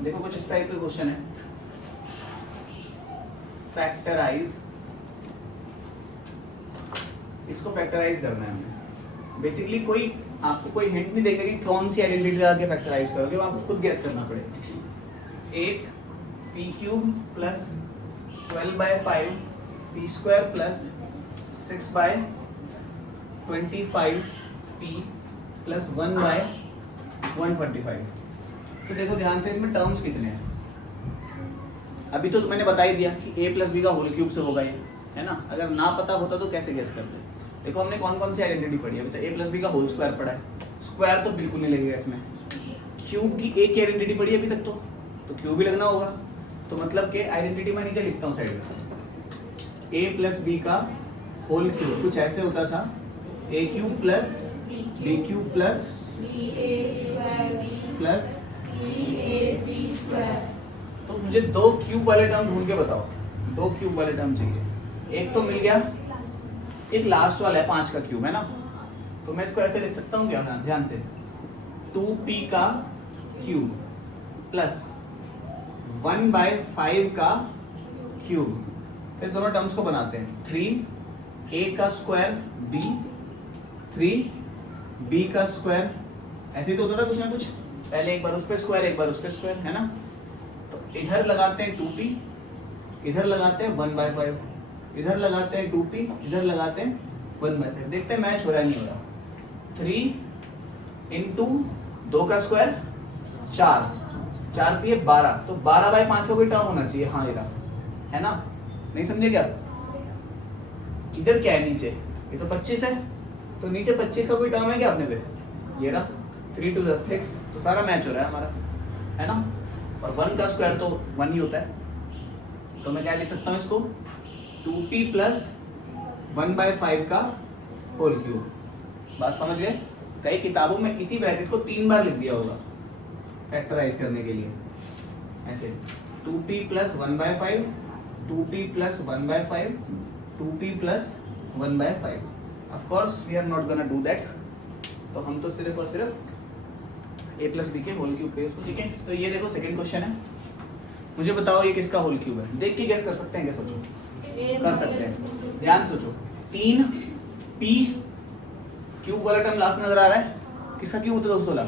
देखो कुछ इस टाइप का क्वेश्चन है, फैक्टराइज, इसको फैक्टराइज करना है हमें। बेसिकली कोई आपको कोई हिंट नहीं देगा कि कौन सी आइडेंटिटी लगा के फैक्टराइज करोगे, वो आपको खुद गेस करना पड़ेगा। 8p³ plus 12/5 p² plus 6/25p plus 1/125। तो देखो ध्यान से, इसमें टर्म्स कितने हैं। अभी तो मैंने बता ही दिया कि a प्लस बी का होल क्यूब से होगा ये, है ना। अगर ना पता होता तो कैसे गेस करते। देखो हमने कौन कौन सी आइडेंटिटी पढ़ी है अभी तो, a प्लस बी का होल स्क्वायर पढ़ा है, स्क्वायर तो बिल्कुल नहीं लगेगा इसमें। क्यूब की एक ही आइडेंटिटी पढ़ी है अभी तक, तो क्यूब ही लगना होगा। तो मतलब कि आइडेंटिटी मैं नीचे लिखता हूँ साइड में, a प्लस बी का होल क्यूब कुछ ऐसे होता था, a³ plus b³ plus plus तो मुझे 2 क्यूब वाले टर्म ढूंढ के बताओ, 2 क्यूब वाले टर्म चाहिए। एक तो मिल गया, एक लास्ट वाला है 5 का क्यूब, है ना। तो मैं इसको ऐसे लिख सकता हूँ क्या, ध्यान से, 2p का क्यूब प्लस 1/5 का क्यूब। फिर दोनों टर्म्स को बनाते हैं, 3a का स्क्वायर b, 3b का स्क्वायर। ऐसे ही तो होता था कुछ ना कुछ, पहले एक बार उस पे स्क्वायर एक बार उस पे स्क्वायर, है ना। तो इधर लगाते हैं 2p, इधर लगाते हैं 1/5, इधर लगाते हैं 2p, इधर लगाते हैं 1/5। देखते हैं मैच हो रहा है नहीं हो रहा। 3 इंटू 2 का स्क्वायर 4, 4 3 12, तो 12/5 का कोई टर्म होना चाहिए। हाँ ये रहा, है ना। नहीं समझे क्या? इधर क्या है नीचे, ये तो 25 है, तो नीचे 25 का कोई टर्म है क्या अपने पे? ये रहा 3 2 6, तो सारा मैच हो रहा है हमारा, है ना। और 1 का स्क्वायर तो 1 ही होता है, तो मैं क्या लिख सकता हूँ इसको, 2p प्लस 1/5 का होल क्यूब। बात समझ गए? कई किताबों में इसी ब्रैकेट को 3 बार लिख दिया होगा फैक्टराइज करने के लिए, ऐसे 2p plus 1/5, 2p plus 1/5, 2p plus 1/5। Of course we are not gonna do that, तो हम तो सिर्फ और सिर्फ a प्लस बी के होल क्यूब पे उसको, ठीक है। तो ये देखो सेकंड क्वेश्चन है, मुझे बताओ ये किसका होल क्यूब है। देख के गेस कर सकते हैं क्या? सोचो, कर सकते हैं, ध्यान सोचो। 3p क्यूब वाला टर्म लास्ट नजर आ रहा है, किसका क्यूब होता है 216,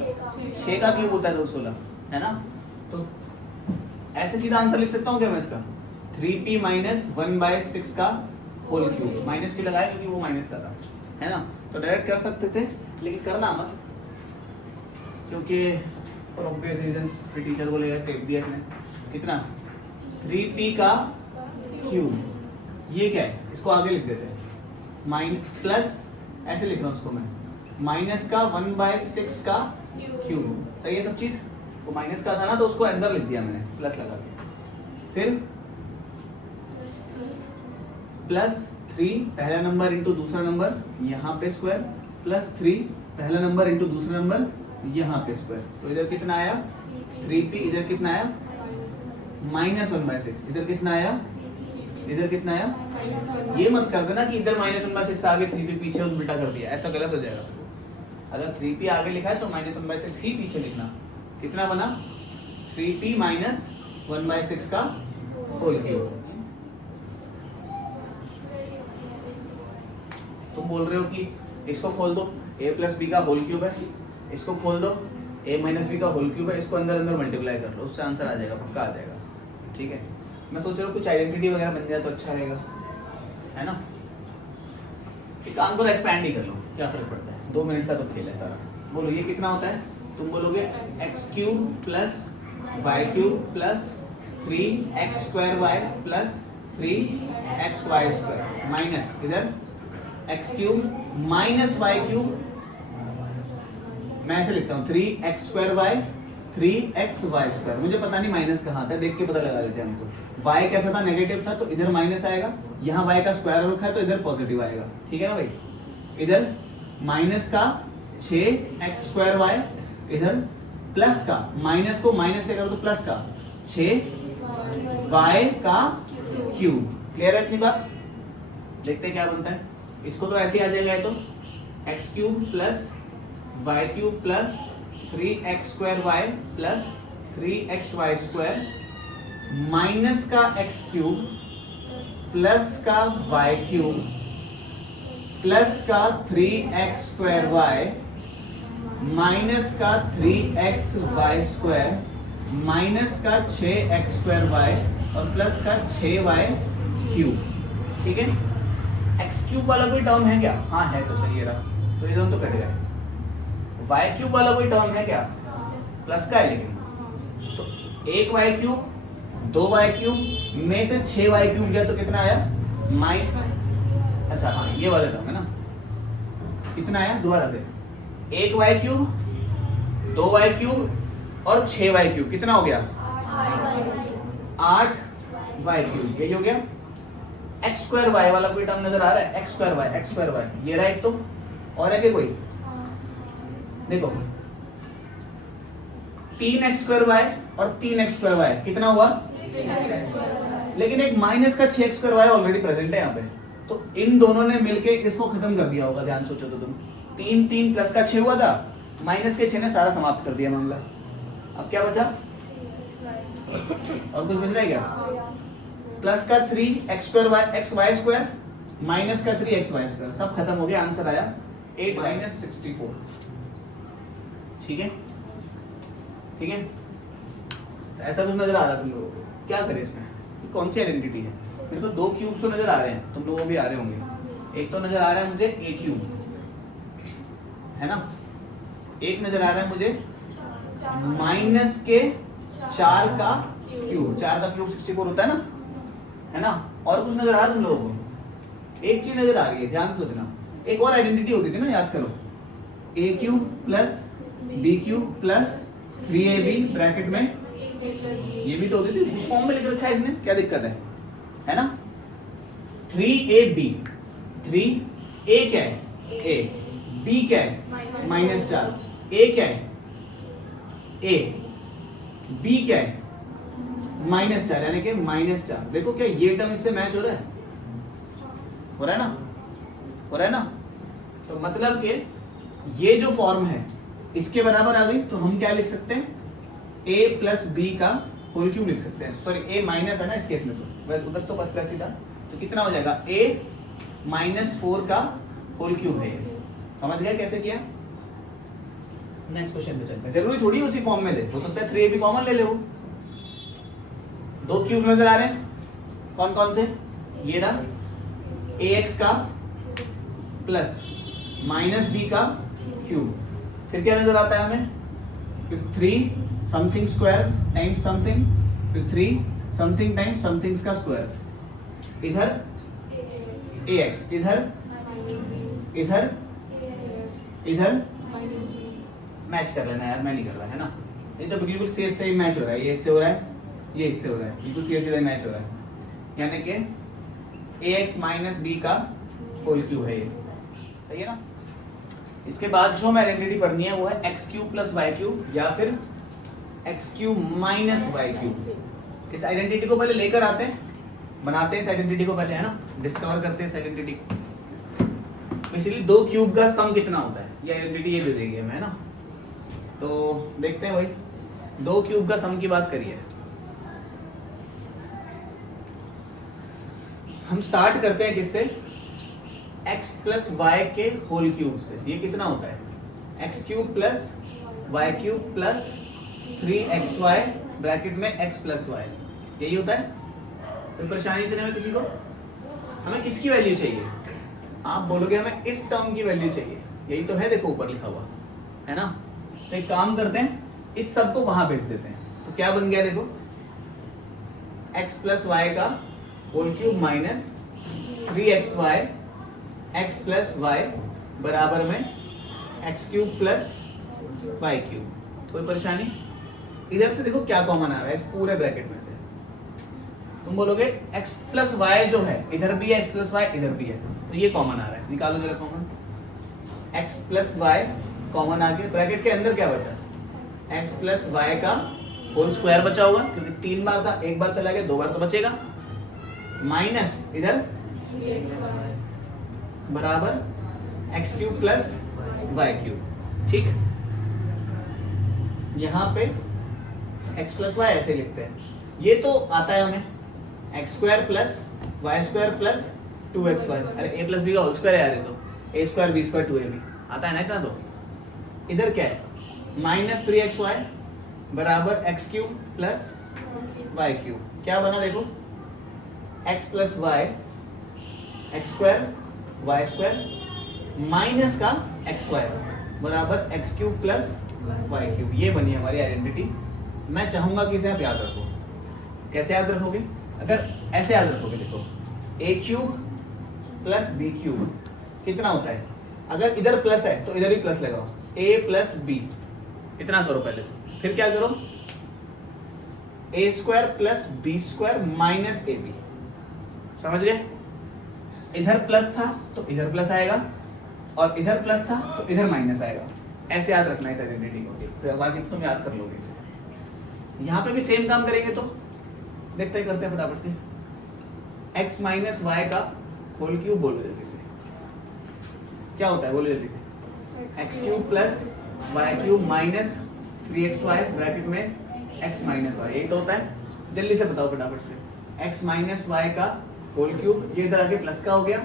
6 का क्यूब होता है 216, है ना। तो ऐसे सीधा आंसर लिख सकता हूँ क्या मैं इसका, 3p माइनस 1/6 का होल क्यूब। माइनस क्यों लगाया? क्योंकि वो माइनस का था, है ना। तो डायरेक्ट कर सकते थे, लेकिन करना मत, क्योंकि फॉर ऑब्वियस रीजंस फिर टीचर बोलेगा टेक दिया इसने। कितना? 3p का क्यूब, ये क्या है, इसको आगे लिख देते हैं, प्लस ऐसे लिख रहा हूँ उसको मैं, माइनस का 1/6 का क्यूब। सही है सब चीज? वो माइनस का था ना, तो उसको अंदर लिख दिया मैंने प्लस लगा के। फिर प्लस 3 पहला नंबर इंटू दूसरा नंबर, यहाँ पे स्क्वायर, प्लस 3 पहला नंबर इंटू दूसरा नंबर, यहाँ पे स्क्वायर। तो इधर कितना आया 3p, इधर कितना आया माइनस 1/6, इधर कितना आया, इधर कितना आया। ये मत कर देना कि इधर माइनस 1/6 आगे 3p पीछे उल्टा कर दिया, ऐसा गलत हो जाएगा। अगर 3p आगे लिखा है तो माइनस 1/6 ही पीछे लिखना। कितना बना? 3p माइनस 1/6 का होल क्यूब। तुम बोल रहे हो कि इसको खोल दो, a प्लस बी का होल क्यूब है, इसको खोल दो, a माइनस बी का होल क्यूब है, इसको अंदर अंदर मल्टीप्लाई कर लो, उससे आंसर आ जाएगा, पक्का आ जाएगा, ठीक है। मैं सोच रहा हूँ कुछ आइडेंटिटी वगैरह बन जाए तो अच्छा रहेगा, है ना। एक काम करो, एक्सपैंड ही कर लो, क्या फर्क पड़ता है, 2 मिनट का तो खेल है सारा। बोलो ये कितना होता है? तुम बोलोगे x³ plus y³ plus 3x² y plus 3xy² minus इधर x³ माइनस y³, मैं ऐसे लिखता हूँ 3x² y 3xy²। मुझे पता नहीं माइनस कहाँ था, देख के पता लगा लेते हैं हम तो। y कैसा था, नेगेटिव था, तो इधर माइनस आएगा, यहाँ y का स्क्वायर रखा है तो इधर पॉजिटिव आएगा, ठीक है ना भाई। इधर माइनस का 6x² y, इधर प्लस का, माइनस को माइनस से करो तो प्लस का 6y का क्यूब। क्लियर है इतनी बात? देखते हैं क्या बनता है। इसको तो ऐसे ही आ जाएगा, तो x³ plus y³ plus 3x² y plus 3xy² minus का x³ प्लस का y³ प्लस का 3x² माइनस का 3xy² माइनस का 6x² और प्लस का 6y³। ठीक है, x³ वाला कोई टर्म है क्या? हाँ है, तो सही है रहा, तो ये दोनों तो कट गए। y³ वाला कोई टर्म है क्या? प्लस का है, लेकिन तो 1y³ 2y³ में से 6y³ गया तो कितना आया? अच्छा हाँ, ये वाला टर्म है ना, कितना आया दोबारा से? 1y³ 2y³ और 6y³, कितना हो गया? 8y³। यही हो गया। x² y वाला कोई टर्म नजर आ रहा है? x² y ये रहा एक तो, और है क्या कोई? देखो 3x² y और 3x² y कितना हुआ? लेकिन एक माइनस का 6x² y ऑलरेडी प्रेजेंट है यहाँ पे, तो इन दोनों ने मिलके इसको खत्म कर दिया होगा। ध्यान सोचो तो तुम, 3 प्लस का 6 हुआ था, माइनस के 6 ने सारा समाप्त कर दिया मामला। अब क्या बचा? और कुछ बच रहा है क्या? प्लस का 3x² xy² माइनस का 3xy², सब खत्म हो गया। आंसर आया 8 - 64। ठीक है, ठीक है, तो ऐसा कुछ नजर आ रहा है तुम लोगों को? क्या करें इसमें? कौन सी आइडेंटिटी है? मेरे को 2 क्यूब्स तो नजर आ रहे हैं, तुम लोगों को भी आ रहे होंगे। एक तो नजर आ रहा है मुझे a³ है ना, एक नजर आ रहा है मुझे माइनस के 4 का क्यूब। 4 का क्यूब 64 होता है ना, है ना। और कुछ नजर आ रहा है तुम लोगों को? एक चीज नजर आ रही है, ध्यान से सोचना। एक और आइडेंटिटी होती थी ना, याद करो, a³ plus b³ plus 3ab bracket में, ये भी तो होती थी, उस फॉर्म में लिख रखा है इसने, क्या दिक्कत है ना। 3ab 3a क्या है? a b क्या है? -4। a क्या है? a b क्या है? -4, यानी कि -4। देखो क्या ये टर्म इससे मैच हो रहा है? हो रहा है ना, हो रहा है ना। तो मतलब कि ये जो फॉर्म है इसके बराबर आ गई, तो हम क्या लिख सकते हैं? a प्लस b का होल क्यूब लिख सकते हैं। सॉरी, a माइनस है ना इस केस में, तो उधर तो प्लस ही था, तो कितना हो जाएगा? a -4 का होल क्यूब है। समझ गया कैसे किया? नेक्स्ट क्वेश्चन पे चलते हैं। जरूरी थोड़ी उसी फॉर्म में दे, हो सकता है 3ab कॉमन ले ले वो। 2 क्यूब नजर आ रहे हैं, कौन कौन से? ये रहा ax का प्लस -b का क्यूब। फिर क्या नजर आता है हमें? फिर 3 समथिंग स्क्वायर टाइम्स समथिंग, फिर 3 समथिंग टाइम्स समथिंग्स का स्क्वायर। इधर ax, इधर इधर इधर मैच कर लेना यार, मैं नहीं कर रहा है ना। ये तो बिल्कुल सीधे से मैच हो रहा है, ये इससे हो रहा है, ये इससे हो रहा है, बिल्कुल सीधे सीधे मैच हो रहा है। यानी कि ax - b का होल क्यूब है ये, सही है ना। इसके बाद जो हमें आइडेंटिटी पढ़नी है वो है x³ + y³ या फिर x³ - y³। इस आइडेंटिटी को पहले लेकर आते हैं, बनाते हैं इस आइडेंटिटी को पहले, है ना, डिस्कवर करते हैं इस आइडेंटिटी को। बेसिकली 2 क्यूब का सम कितना होता है, ये आइडेंटिटी ये दे देगी हमें, है ना। तो देखते हैं भाई, 2 क्यूब का सम की बात करिए। हम स्टार्ट करते हैं किससे? x + y के होल क्यूब से। ये कितना होता है? x³ + y³ + 3xy ब्रैकेट में x + y, यही होता है। कोई परेशानी इतने में किसी को? हमें किसकी वैल्यू चाहिए? आप बोलोगे हमें इस टर्म की वैल्यू चाहिए, यही तो है, देखो ऊपर लिखा हुआ है ना। तो एक काम करते हैं, इस सब को वहां भेज देते हैं। तो क्या बन गया देखो, x + y का whole cube minus 3xy x + y बराबर में x³ + y³। कोई परेशानी? इधर से देखो क्या कॉमन आ रहा है इस पूरे ब्रैकेट में से। तुम बोलोगे x + y जो है इधर भी है, x + y इधर भी है, तो ये कॉमन आ रहा है, निकालो जरा कॉमन। x + y कॉमन आ गया, ब्रैकेट के अंदर क्या बचा? x + y का होल स्क्वायर बचा होगा, क्योंकि 3 बार था, एक बार चला गया, 2 बार तो बचेगा, माइनस इधर बराबर x³ + y³। ठीक, यहाँ पे एक्स प्लस वाई ऐसे लिखते हैं। ये तो आता है हमें X square plus Y square plus 2xy। अरे ए प्लस बी का होल स्क्वायर है यार, ये तो ए स्क्वायर बी स्क्वायर 2ab आता है ना इतना। तो इधर क्या है माइनस 3xy बराबर X cube plus Y cube. क्या बना देखो X plus Y X square Y square minus का एक्स स्क्वायर बराबर X cube plus Y cube. ये बनी हमारी आइडेंटिटी। मैं चाहूंगा कि इसे आप याद रखो। कैसे याद रखोगे? अगर ऐसे याद रखोगे, देखो ए क्यूब प्लस बी क्यूब कितना होता है? अगर इधर प्लस है तो इधर भी प्लस लगाओ, ए प्लस बी इतना करो पहले। तो फिर क्या करो A square plus B square minus A B. समझ गए? इधर प्लस था तो इधर प्लस आएगा और इधर प्लस था तो इधर माइनस आएगा। ऐसे याद रखना है इस आइडेंटिटी को, फिर बाकी तुम याद कर लोगे इसे। यहाँ पे भी सेम काम करेंगे तो देखते ही करते हैं फटाफट से। x माइनस वाई का होल क्यूब बोलो जल्दी से। क्या होता है बोलो जल्दी से? X cube plus Y cube minus 3xy bracket में x माइनस वाई। यही तो होता है। जल्दी से बताओ फटाफट से। x माइनस वाई का होल क्यूब, ये इधर आगे प्लस का हो गया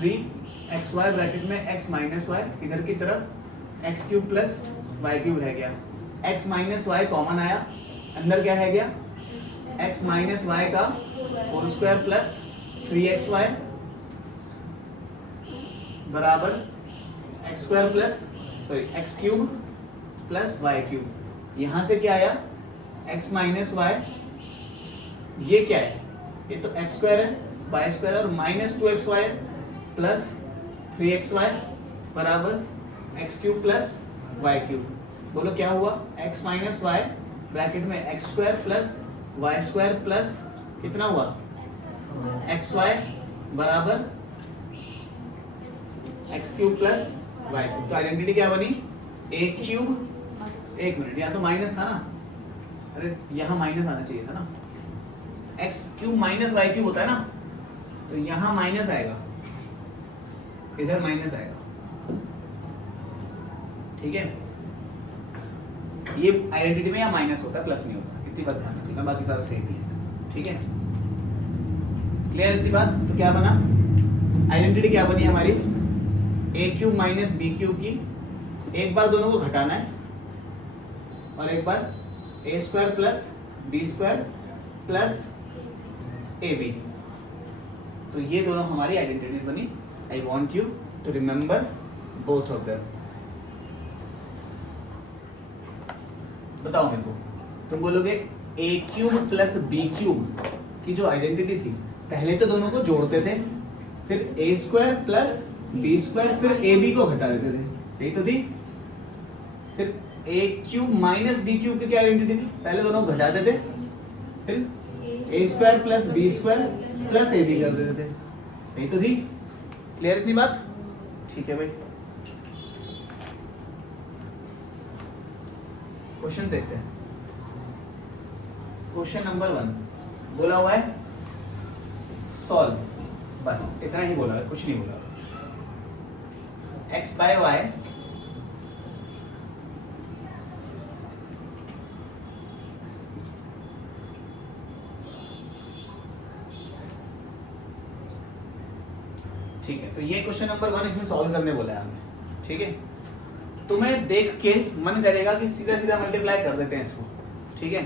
3xy ब्रैकेट में x माइनस वाई, इधर की तरफ X cube plus Y cube रह गया। x माइनस वाई कॉमन आया, अंदर क्या रह गया x माइनस वाई का होल स्क्वायर प्लस 3xy बराबर X square plus X cube plus Y cube. यहां से क्या आया x माइनस वाई, ये क्या है? ये तो एक्स स्क्वायर है वाई स्क्वायर और माइनस 2xy प्लस 3xy बराबर X cube plus Y cube. बोलो क्या हुआ? x माइनस वाई ब्रैकेट में X square plus Y square plus कितना हुआ एक्स वाई बराबर X cube plus Y cube. तो आइडेंटिटी क्या बनी? ए क्यूब, एक मिनट यहाँ तो माइनस था ना, अरे यहाँ माइनस आना चाहिए था ना। X cube minus Y cube होता है ना, तो यहाँ माइनस आएगा, इधर माइनस आएगा। ठीक है, ये आइडेंटिटी में यहाँ माइनस होता है प्लस नहीं होता, इतनी बात ध्यान रखिएगा, बाकी सारा सेम ही है। ठीक है, क्लियर इतनी बात? तो क्या बना आइडेंटिटी, क्या बनी हमारी A cube minus B cube की। एक बार दोनों को घटाना है और एक बार A square plus B square plus A B. तो ये दोनों हमारी आइडेंटिटीज बनी। I want you to remember both of them. बताओ मेरे को, तुम बोलोगे A cube plus B cube की जो आइडेंटिटी थी, पहले तो दोनों को जोड़ते थे, फिर A square plus B square, फिर ए बी को घटा देते थे, यही तो थी। फिर ए क्यूब माइनस बी क्यूब की क्या आइडेंटिटी थी? पहले दोनों को घटाते थे, फिर A square plus B square plus A B कर देते थे, यही तो थी। क्लियर इतनी बात? ठीक है भाई, क्वेश्चन देखते हैं। क्वेश्चन नंबर 1 बोला हुआ है सॉल्व, बस इतना ही बोला है, कुछ नहीं बोला। x बाय वाई ठीक है, तो ये क्वेश्चन नंबर 1 इसमें सॉल्व करने बोला है हमने। ठीक है, तुम्हें देख के मन करेगा कि सीधा सीधा मल्टीप्लाई कर देते हैं इसको। ठीक है,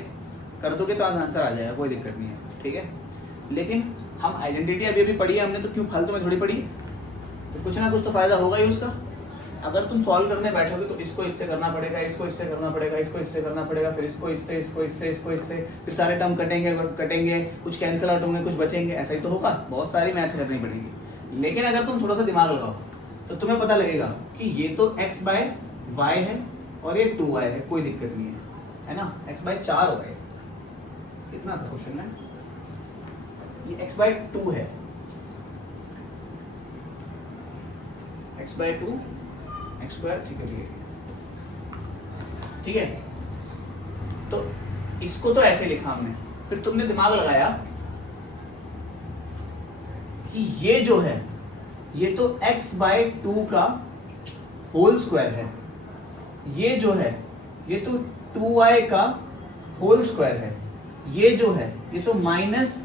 कर दोगे तो आंसर आ जाएगा, कोई दिक्कत नहीं है। ठीक है, लेकिन हम आइडेंटिटी अभी अभी पढ़ी है हमने, तो क्यों फालतू में थोड़ी पढ़ी है, तो कुछ ना कुछ तो फायदा होगा ही उसका। अगर तुम सॉल्व करने बैठोगे तो इसको इससे करना पड़ेगा, इसको इससे करना पड़ेगा, इसको इससे करना पड़ेगा, फिर इसको इससे, इसको इससे, इसको इससे, फिर सारे टर्म कटेंगे, कुछ कैंसिल आउट होंगे, कुछ बचेंगे, ऐसा ही तो होगा। बहुत सारी मैथ करनी पड़ेगी। लेकिन अगर तुम थोड़ा सा दिमाग लगाओ तो तुम्हें पता लगेगा कि ये तो x बाय वाई है और ये 2y है, कोई दिक्कत नहीं है ना। x बाय 4 हो गए, कितना था क्वेश्चन में? ये x बाय 2 है, x बाय 2 एक्स स्क्वायर। ठीक है, ठीक है, तो इसको तो ऐसे लिखा हमने, फिर तुमने दिमाग लगाया कि ये जो है ये तो x बाय 2 का होल स्क्वायर है, ये जो है ये तो 2y का होल स्क्वायर है, ये जो है ये तो minus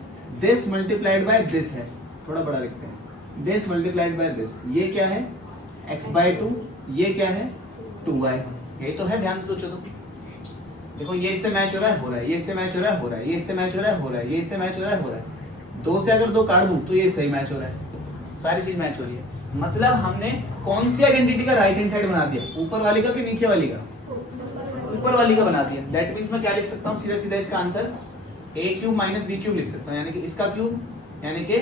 this multiplied by this है, थोड़ा बड़ा लिखते हैं, दिस मल्टीप्लाइड बाय दिस, ये क्या है x/2, ये क्या है 2y, ये तो है, ध्यान से सोचो तो देखो, ये इससे मैच हो रहा है, हो रहा है, ये इससे मैच हो रहा है, हो रहा है, ये इससे मैच हो रहा है, हो रहा है, ये इससे मैच हो रहा है, हो रहा है, दो से अगर दो काट दूं तो ये सही मैच हो रहा है, सारी चीज मैच हो रही है। मतलब हमने कौन सी आइडेंटिटी का राइट हैंड साइड बना दिया, ऊपर वाली का कि नीचे वाली का, ऊपर वाली का बना दिया। दैट मींस मैं क्या लिख सकता हूँ, सीधा सीधा इसका आंसर a³ माइनस b³ लिख सकता हूँ, यानी कि इसका क्यूब यानी कि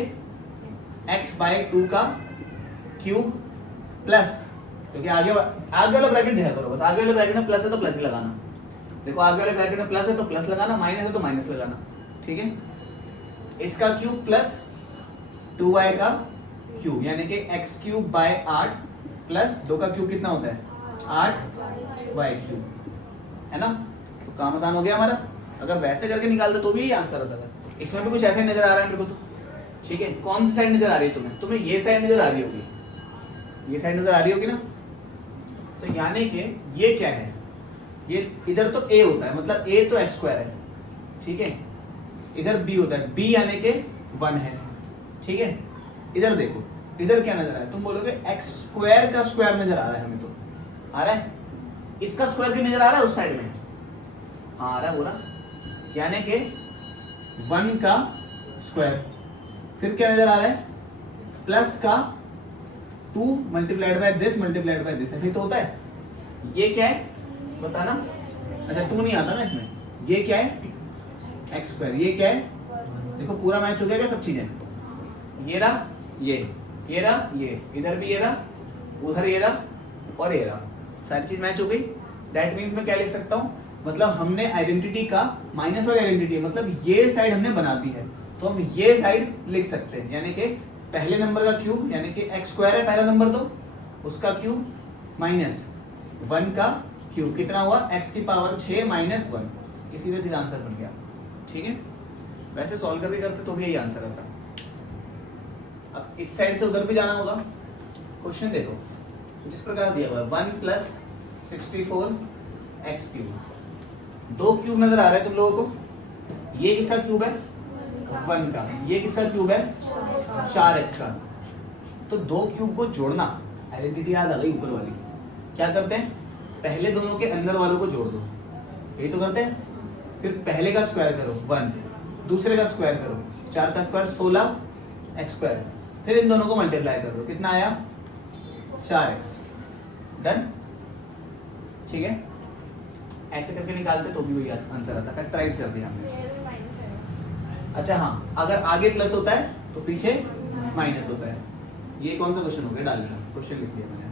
x/2 का क्यूब प्लस, क्योंकि आगे वाला ब्रैकेट ध्यान करो बस, आगे वाले ब्रैकेट में प्लस है तो प्लस ही लगाना, देखो आगे वाले ब्रैकेट में प्लस है तो प्लस लगाना, माइनस है तो माइनस लगाना, ठीक है। इसका क्यूब प्लस 2y का क्यूब यानी कि x³/8 प्लस 2 का क्यूब कितना होता है 8y³ है ना। तो काम आसान हो गया हमारा, अगर वैसे करके निकालते तो भी आंसर आता बस। इसमें भी कुछ ऐसे नजर आ रहा है मेरे को तो, ठीक है। कौन सी साइड नजर आ रही है तुम्हें, तुम्हें ये साइड नजर आ रही होगी, ये साइड नजर आ रही होगी ना। तो यानी कि ये क्या है, ये इधर तो a होता है, मतलब a तो x² है, ठीक है, इधर b होता है, b यानी कि 1 है, ठीक है। इधर देखो, इधर क्या नजर आ रहा है, तुम बोलोगे x² का स्क्वायर नजर आ रहा है, हमें तो आ रहा है, इसका स्क्वायर भी नजर आ रहा है उस साइड में, हाँ आ रहा है पूरा, यानी कि 1 का स्क्वायर, फिर क्या नजर आ रहा है प्लस का 2 multiplied by this multiplied by this, ऐसे तो होता है। ये क्या है बताना, अच्छा 2 नहीं आता ना इसमें, ये क्या है x², ये क्या है, देखो पूरा मैच हो गया क्या सब चीजें, ये रहा ये रहा, ये इधर भी ये रहा, उधर ये रहा और ये रहा, सारी चीज मैच हो गई। दैट मीन्स मैं क्या लिख सकता हूँ, मतलब हमने आइडेंटिटी का माइनस वाली आइडेंटिटी, मतलब ये साइड हमने बना दी है, तो हम ये साइड लिख सकते हैं, यानी कि पहले नंबर का क्यूब यानी कि x² है पहला नंबर, तो उसका क्यूब माइनस 1 का क्यूब कितना हुआ x⁻6 माइनस 1, ये सीधा सीधा आंसर बन गया, ठीक है। वैसे सॉल्व करके करते तो भी यही आंसर आता। अब इस साइड से उधर भी जाना होगा, क्वेश्चन देखो जिस प्रकार दिया हुआ है 1 + 64 x³, दो क्यूब नजर आ रहे हैं तुम लोगों को, ये किसका क्यूब है 1 का, ये किसका क्यूब है 4x का, तो दो क्यूब को जोड़ना, आइडेंटिटी याद आ गई ऊपर वाली, क्या करते हैं पहले दोनों के अंदर वालों को जोड़ दो, यही तो करते हैं, फिर पहले का स्क्वायर करो 1, दूसरे का स्क्वायर करो 4 का स्क्वायर 16 x², फिर इन दोनों को मल्टीप्लाई कर दो, कितना आया 4x, डन, ठीक है। ऐसे करके निकालते तो भी वही आंसर आता, फैक्टराइज कर दिया हमने। अच्छा हाँ, अगर आगे प्लस होता है तो पीछे माइनस होता है, ये कौन सा क्वेश्चन हो गया, डालना क्वेश्चन लिख दिया मैंने,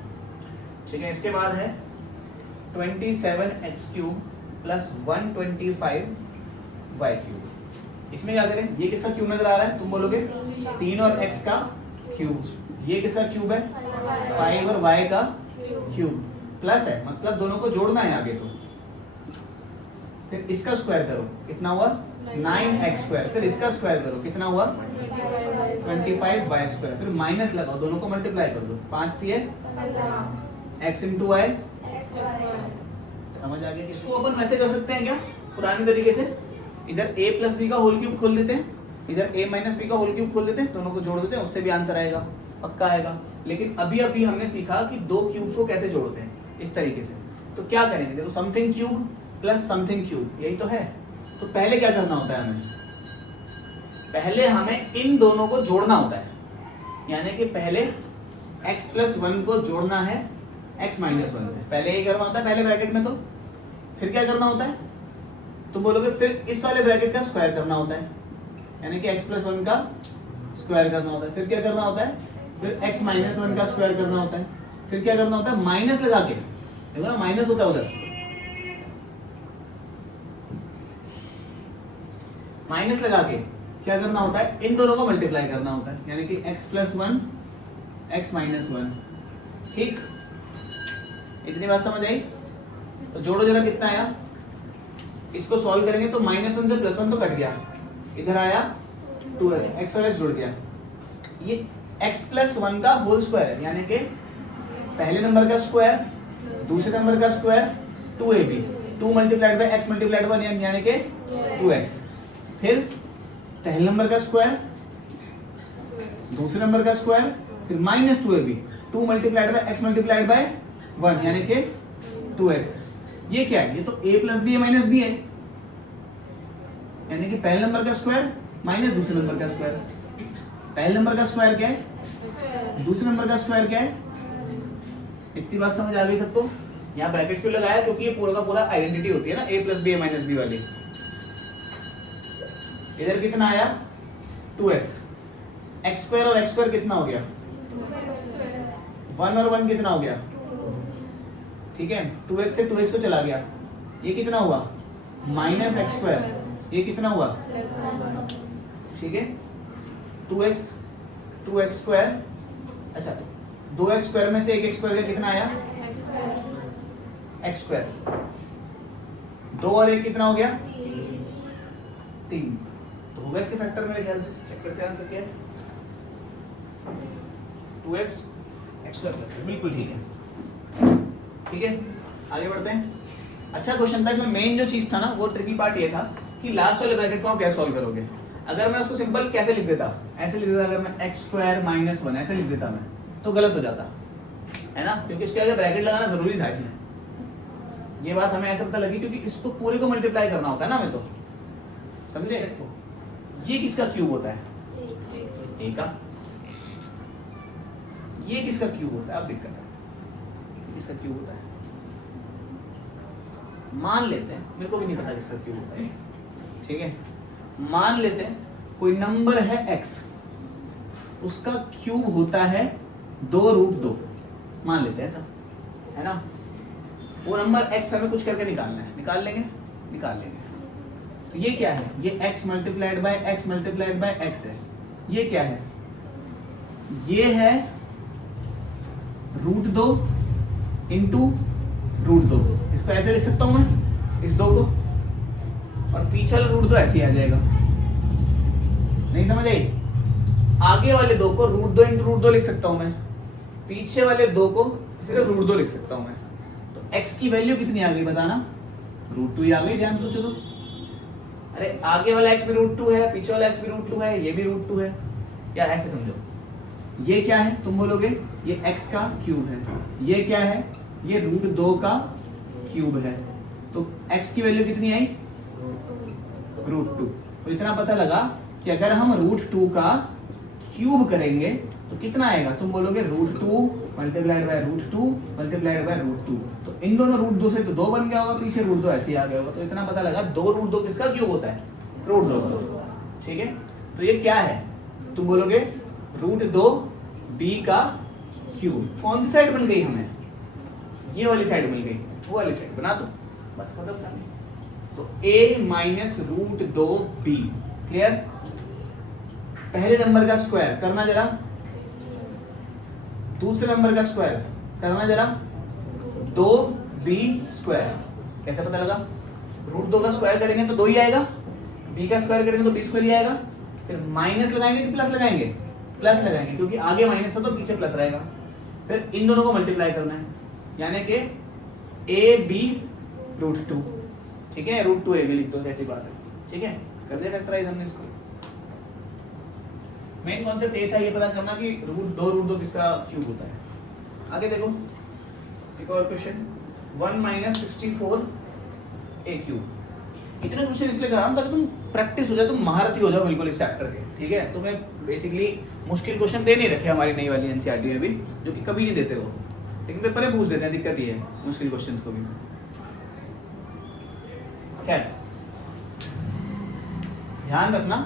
ठीक है। इसके बाद है 27x³ + 125y³, इसमें क्या करें, ये किसका क्यूब नजर आ रहा है, तुम बोलोगे 3 और x का क्यूब, ये किसका क्यूब है 5 और y का क्यूब, प्लस है मतलब दोनों को जोड़ना है आगे, तो फिर इसका स्क्वायर करो कितना हुआ 9x², फिर इसका स्क्वायर करो कितना हुआ 25y², फिर माइनस लगाओ, दोनों को मल्टीप्लाई कर दो, 5 × x × y, समझ आ गया। इसको अपन वैसे कर सकते हैं क्या पुरानी तरीके से, इधर a + b का होल क्यूब खोल देते हैं, इधर a - b का होल क्यूब खोल देते हैं, दोनों को जोड़ देते हैं, उससे भी आंसर आएगा, पक्का आएगा। लेकिन अभी हमने सीखा कि दो क्यूब्स को कैसे जोड़ते हैं इस तरीके से, तो क्या करेंगे, देखो something cube plus something cube, यही तो है। तो पहले क्या करना होता है हमें, पहले हमें इन दोनों को जोड़ना होता है, यानी कि पहले x + 1 को जोड़ना है x - 1 से, पहले यही करना होता है पहले ब्रैकेट में, तो फिर क्या करना होता है, तो बोलोगे फिर इस वाले ब्रैकेट का स्क्वायर करना होता है, यानी कि x + 1 का स्क्वायर करना होता है, फिर क्या करना होता है, फिर x - 1 का स्क्वायर करना होता है, फिर क्या करना होता है माइनस लगा के, देखो ना माइनस होता है उधर, माइनस लगा के क्या करना होता है, इन दोनों को मल्टीप्लाई करना होता है, यानी कि x + 1 x - 1, ठीक। इतनी बात समझ आई, तो जोड़ो जरा कितना आया, इसको सॉल्व करेंगे तो -1 से +1 तो कट गया, इधर आया 2x, x और x जुड़ गया, ये x + 1 का होल स्क्वायर, यानी कि पहले नंबर का स्क्वायर, दूसरे नंबर का square 2ab, 2 multiplied by x multiplied by 1 यानी कि 2x। फिर पहले नंबर का स्क्वायर, दूसरे नंबर का स्क्वायर, फिर minus 2ab, 2 multiplied by x multiplied by 1 यानी कि 2x। ये क्या है? ये तो a प्लस बी है माइनस बी है, यानी कि पहले नंबर का स्क्वायर माइनस दूसरे नंबर का स्क्वायर। पहले नंबर का स्क्वायर क्या है, दूसरे नंबर का स्क्वायर क्या है। इतनी बात समझ आ गई सबको? यहाँ ब्रैकेट क्यों लगाया? क्योंकि ये पूरा का पूरा आइडेंटिटी होती है ना, a प्लस बी है माइनस बी वाली। इधर कितना आया 2x, x स्क्वायर और x स्क्वायर कितना हो गया 1 और 1 कितना हो गया, ठीक है 2x से 2x तो चला गया, ये कितना हुआ माइनस एक्स स्क्वायर, ये कितना हुआ, ठीक है 2x स्क्वायर। अच्छा 2x स्क्वायर में से एक x स्क्वायर का कितना आया x स्क्वायर, 2 और 1 कितना हो गया 3, तो होगा इसके फैक्टर मेरे ख्याल से। चेक करते हैं आंसर क्या है, 2x x स्क्वायर प्लस, बिल्कुल ठीक है। ठीक है आगे बढ़ते हैं। अच्छा क्वेश्चन था, इसमें मेन जो चीज था ना वो ट्रिकी पार्ट ये था कि लास्ट वाले ब्रैकेट को आप कैसे सॉल्व करोगे। अगर मैं उसको सिंपल कैसे लिख देता, ऐसे लिख देता, अगर मैं x स्क्वायर माइनस 1 ऐसे लिख देता मैं, तो गलत हो जाता है ना, क्योंकि इसके आगे ब्रैकेट लगाना जरूरी था इसमें। ये बात हमें ऐसे पता लगी क्योंकि इसको पूरे को मल्टीप्लाई करना होता है ना हमें, तो समझे इसको। ये किसका क्यूब होता है, a का। ये किसका क्यूब होता है, अब दिक्कत है किसका क्यूब होता है। मान लेते हैं, मेरे को भी नहीं पता किसका क्यूब होता है, ठीक है मान लेते हैं कोई नंबर है x, उसका क्यूब होता है 2√2, मान लेते हैं ऐसा, है ना। वो नंबर x हमें कुछ करके निकालना है, निकाल लेंगे। तो ये क्या है, ये x multiplied by x multiplied by x है। ये क्या है, ये है √2 इंटू √2। इसको ऐसे लिख सकता हूं मैं, इस 2 को, और पीछे वाला √2 ऐसे ही आ जाएगा। नहीं समझ आई? आगे वाले 2 को √2 इंटू √2 लिख सकता हूं मैं, पीछे वाले 2 को सिर्फ √2 लिख सकता हूं मैं। तो x की वैल्यू कितनी आ गई बताना, √2 ही आ गई। ध्यान सोचो तो, अरे आगे वाला x भी √2 है, पीछे वाला x भी √2 है, ये भी √2 है, या ऐसे समझो। ये क्या है तुम बोलोगे, ये x का क्यूब है। ये क्या है, ये √2 का क्यूब है। तो x की वैल्यू कितनी आई √2। तो इतना पता लगा कि अगर हम √2 का क्यूब करेंगे तो कितना आएगा, तुम बोलोगे √2 मल्टीप्लाइड बाय √2 मल्टीप्लाइड बाय √2। तो इन दोनों √2 से तो 2 बन गया होगा, पीछे √2 ऐसे ही आ गया होगा। तो इतना पता लगा 2√2 किसका क्यूब होता है, √2 का। ठीक है, तो ये क्या है, तुम बोलोगे √2 b का क्यूब। कौन सी साइड मिल गई हमें, ये वाली साइड मिल गई, वो वाली साइड बना दो, बस खत्म करनी। तो a माइनस √2b, क्लियर। पहले नंबर का स्क्वायर करना जरा, दूसरे नंबर का स्क्वायर करना जरा, 2b स्क्वायर। कैसे पता लगा, √2 का स्क्वायर करेंगे तो 2 ही आएगा, b का स्क्वायर करेंगे तो b स्क्वायर ही आएगा। फिर माइनस लगाएंगे कि प्लस लगाएंगे, प्लस लगाएंगे, क्योंकि आगे माइनस है तो पीछे प्लस रहेगा। फिर इन दोनों को मल्टीप्लाई करना है, यानी कि ab √2, ठीक है, √2 ab लिख दो, ऐसी बात है। ठीक है, कैसे फैक्टराइज हमने इसको। मेन कॉन्सेप्ट ये था, ये पता करना कि √2 किसका क्यूब होता है। आगे देखो एक और क्वेश्चन, 1 - 64 a क्यूब। इतने क्वेश्चन इसलिए कर रहा हूं ताकि तुम प्रैक्टिस हो जाए, तुम महारथी हो जाओ बिल्कुल इस चैप्टर के। ठीक है, तुम्हें बेसिकली मुश्किल क्वेश्चन दे नहीं रखे हमारी नई वाली एनसीईआरटी में भी, जो कि कभी नहीं देते वो, लेकिन पेपर में पूछ देते हैं। दिक्कत ये है मुश्किल क्वेश्चंस को भी। खैर ध्यान रखना,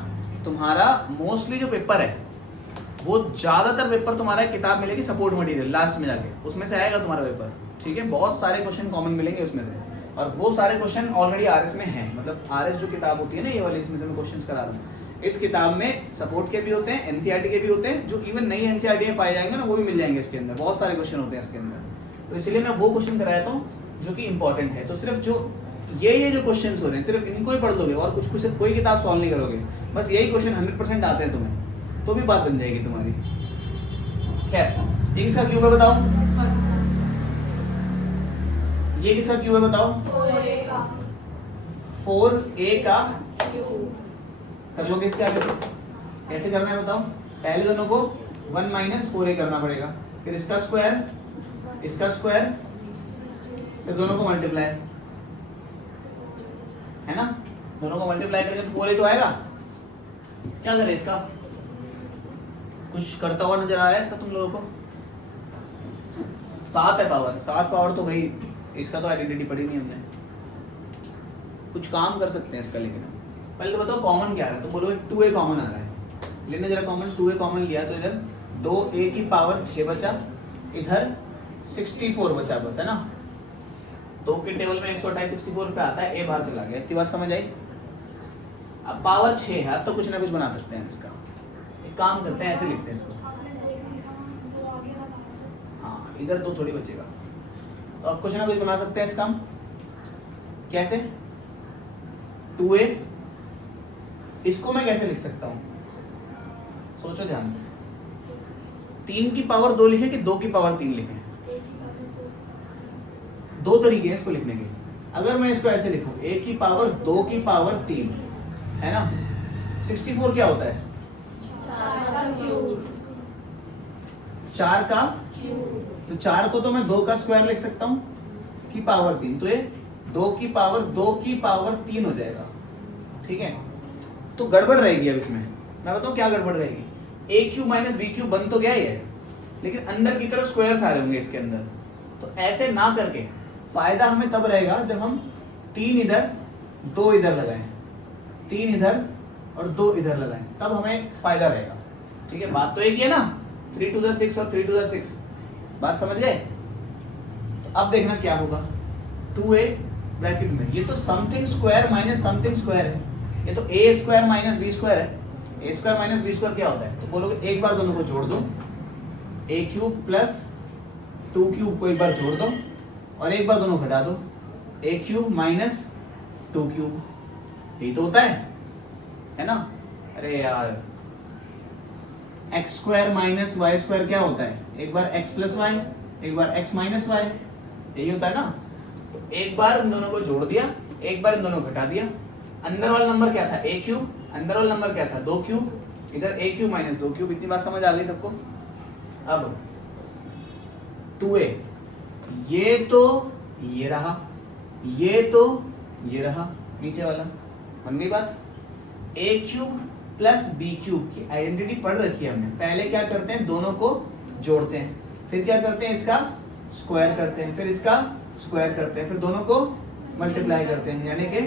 तुम्हारा मोस्टली जो पेपर है वो ज्यादातर पेपर तुम्हारा किताब मिलेगी सपोर्ट मटेरियल लास्ट में जाके, उसमें से आएगा तुम्हारा पेपर। ठीक है, बहुत सारे क्वेश्चन कॉमन मिलेंगे उसमें से, और वो सारे क्वेश्चन ऑलरेडी आरएस में हैं। मतलब आरएस जो किताब होती है ना, ये वाली, इसमें से मैं क्वेश्चंस करा रहा हूँ। इस किताब में सपोर्ट के भी होते हैं, एनसीईआरटी के भी होते हैं, जो इवन नई एनसीईआरटी में पाए जाएंगे ना, वो भी मिल जाएंगे इसके अंदर। बहुत सारे क्वेश्चन होते हैं इसके अंदर, तो इसलिए मैं वो क्वेश्चन कराता हूँ जो कि इंपॉर्टेंट है। तो सिर्फ जो ये जो क्वेश्चंस हो रहे हैं सिर्फ इनको ही पढ़ लोगे, और कुछ कोई किताब सॉल्व नहीं करोगे, बस यही क्वेश्चन 100% आते हैं तुम्हें, तो भी बात बन जाएगी तुम्हारी। खैर, ये किसका क्यूब है बताओ, ये किसका क्यूब है बताओ? 4a का कर लोगे इसके आगे तो कैसे करना है बताओ? पहले दोनों को 1 माइनस 4a करना पड़ेगा, फिर इसका स्क्वायर फिर दोनों को मल्टीप्लाई, है ना? दोनों को मल्टीप्लाई करके तो 4a तो आएगा। क्या करें इसका? कुछ करता हुआ नजर आ रहा है इसका तुम लोगों को? 7 है पावर, 7 पावर तो भाई इसका तो आइडेंटिटी पढ़ी नहीं हमने। कुछ काम कर सकते हैं इसका, लेकिन पहले तो बताओ कॉमन क्या आ रहा है? तो बोलो 2a कॉमन आ रहा है, लेने जरा कॉमन। 2a कॉमन लिया तो इधर 2a की पावर 6 बचा, इधर 64 बचा बस, है ना? 2 के टेबल में 128 64 पे आता है, a बाहर चला गया। इतनी बात समझ आई? अब पावर 6 है, अब तो कुछ ना कुछ बना सकते हैं इसका। एक काम करते हैं, ऐसे लिखते हैं इसको। हाँ, इधर 2 थोड़ी बचेगा, तो अब कुछ ना कुछ बना सकते हैं इसका हम। कैसे? 2a, इसको मैं कैसे लिख सकता हूँ? सोचो ध्यान से। 3 की पावर 2 लिखे कि 2 की पावर 3 लिखे? 2 तरीके हैं इसको लिखने के। अगर मैं इसको ऐसे लिखूं, a की पावर 2 की पावर 3, है ना? 64 क्या होता है? 4 का, तो 4 को तो मैं 2 का स्क्वायर लिख सकता हूं की पावर 3, तो ये 2 की पावर 3 हो जाएगा। ठीक है, तो गड़बड़ रहेगी अब इसमें। मैं बताऊं क्या गड़बड़ रहेगी? a cube minus B cube बन तो गया ही है, लेकिन अंदर की तरफ स्क्वायर्स आ रहे होंगे इसके अंदर। तो ऐसे ना करके फायदा हमें तब रहेगा जब हम 3 इधर 2 इधर लगाएं, 3 इधर और 2 इधर लगाएं, तब हमें फायदा रहेगा। ठीक है, बात तो एक ही है ना? 3 to the 6 और 3 to the 6, बात समझ गए? तो अब देखना क्या होगा। 2a ब्रैकेट में, ये तो something square minus something square है, ये तो a square minus b square है। a square minus b square क्या होता है? तो बोलोगे एक बार दोनों को जोड़ दो, a क्यूब प्लस 2 क्यूब को एक बार जोड़ दो और एक बार दोनों घटा दो, a क्यूब माइनस 2 क्यूब। यही तो होता है ना? अरे यार, X square minus Y square क्या होता है? एक बार x प्लस वाई, एक बार x माइनस वाई, यही होता है ना? तो एक बार इन दोनों को जोड़ दिया, एक बार इन दोनों को घटा दिया। अंदर वाला नंबर क्या था? a क्यूब, अंदर वाला नंबर क्या था? 2 क्यूब, इधर a क्यूब माइनस 2 क्यूब। इतनी बात समझ आ गई सबको? अब 2a, ये तो ये रहा, ये तो ये रहा, नीचे वाला बन गई बात। a cube plus B cube की आइडेंटिटी पढ़ रखी है हमने। पहले क्या करते हैं? दोनों को जोड़ते हैं, फिर क्या करते हैं? इसका स्क्वायर करते हैं, फिर इसका स्क्वायर करते हैं, फिर दोनों को मल्टीप्लाई करते हैं, यानी कि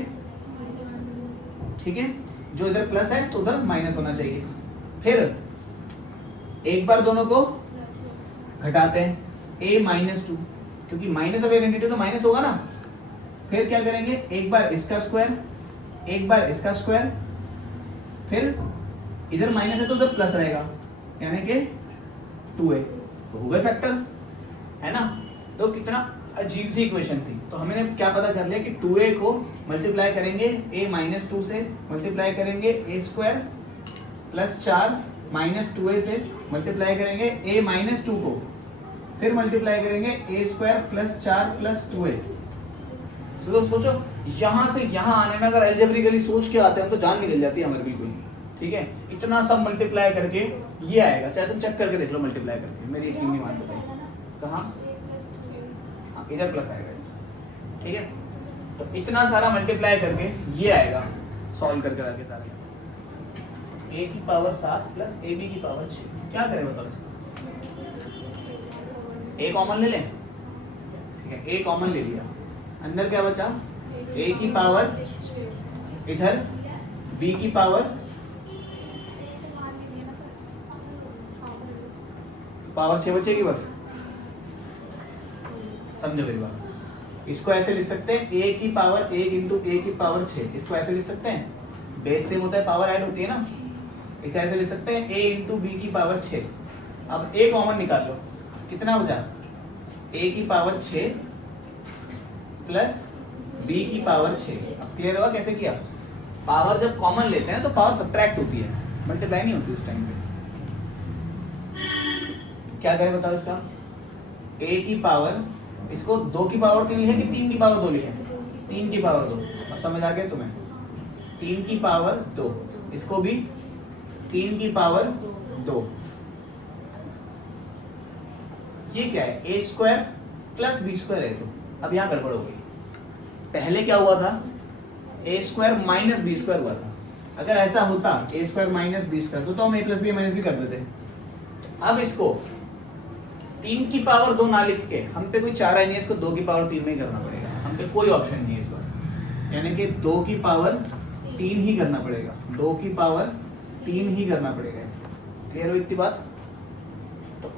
ठीक है, जो इधर प्लस है तो उधर माइनस होना चाहिए। फिर एक बार दोनों को घटाते हैं, a माइनस 2, क्योंकि माइनस ऑफ आइडेंटिटी तो माइनस होगा ना। फिर क्या करेंगे? एक बार इसका स्क्वायर, एक बार इसका स्क्वायर, फिर इधर माइनस है तो उधर प्लस रहेगा, यानी कि 2a, तो हो गए फैक्टर, है ना? तो कितना अजीब सी इक्वेशन थी। तो हमने क्या पता कर लिया कि 2a को मल्टीप्लाई करेंगे a माइनस 2 से, मल्टीप्लाई करेंगे a square plus 4 minus 2a से, मल्टीप्लाई करेंगे a माइनस 2 को, फिर मल्टीप्लाई करेंगे a square plus 4 plus 2a। सोचो यहाँ से यहाँ आने में अगर अलजेब्रिकली सोच के आते हैं तो जान निकल जाती है हमारी बिल्कुल। ठीक है, इतना सब मल्टीप्लाई करके ये आएगा, चाहे तुम चेक करके देख लो मल्टीप्लाई करके, मेरी यकीन नहीं मानते भाई। कहाँ? इधर प्लस आएगा, ठीक है? तो इतना सारा मल्टीप्लाई करके ये आएगा, सॉल्व करके आगे सारा a की पावर 7 प्लस ab की पावर 6। क्या करें बताओ इसको? a कॉमन ले लें, ठीक है, a कॉमन ले लिया, अंदर क्या बचा? a की पावर, इधर b की पावर, पावर 6 बचेगी बस। समझो मेरी बात? इसको ऐसे लिख सकते हैं a की पावर 1 इंटू a की पावर 6, इसको ऐसे लिख सकते हैं, बेस सेम होता है, पावर ऐड होती है ना, इसे ऐसे लिख सकते हैं a इंटू बी की पावर 6। अब a कॉमन निकाल लो, कितना बचा? a की पावर 6 प्लस b की पावर 6। अब क्लियर हुआ कैसे किया? पावर जब कॉमन लेते हैं तो पावर सब्ट्रैक्ट होती है, मल्टीप्लाई नहीं होती उस टाइम पे। क्या करें बताओ इसका? a की पावर इसको 2 की पावर 3 लिखे कि 3 की पावर 2 लिखे? 3 की पावर 2। अब समझ आ गया तुम्हें? 3 की पावर 2, इसको भी 3 की पावर 2। ये क्या है? A square plus B square है। तो अब यहाँ गड़बड़ हो गई। पहले क्या हुआ था? ए स्क्वायर माइनस बी स्क्वायर हुआ था। अगर ऐसा होता ए स्क्वायर माइनस बी स्क्वायर तो हम ए प्लस बी माइनस बी कर देते। अब इसको 3 की पावर 2 ना लिख के हम पे कोई चारा नहीं है, इसको 2 की पावर 3 में ही करना पड़ेगा। हम पे कोई ऑप्शन नहीं है इस बार, यानी कि 2 की पावर 3 ही करना पड़ेगा। 2 की पावर 3 ही करना पड़ेगा इसको। क्लियर हो इतनी बात? तो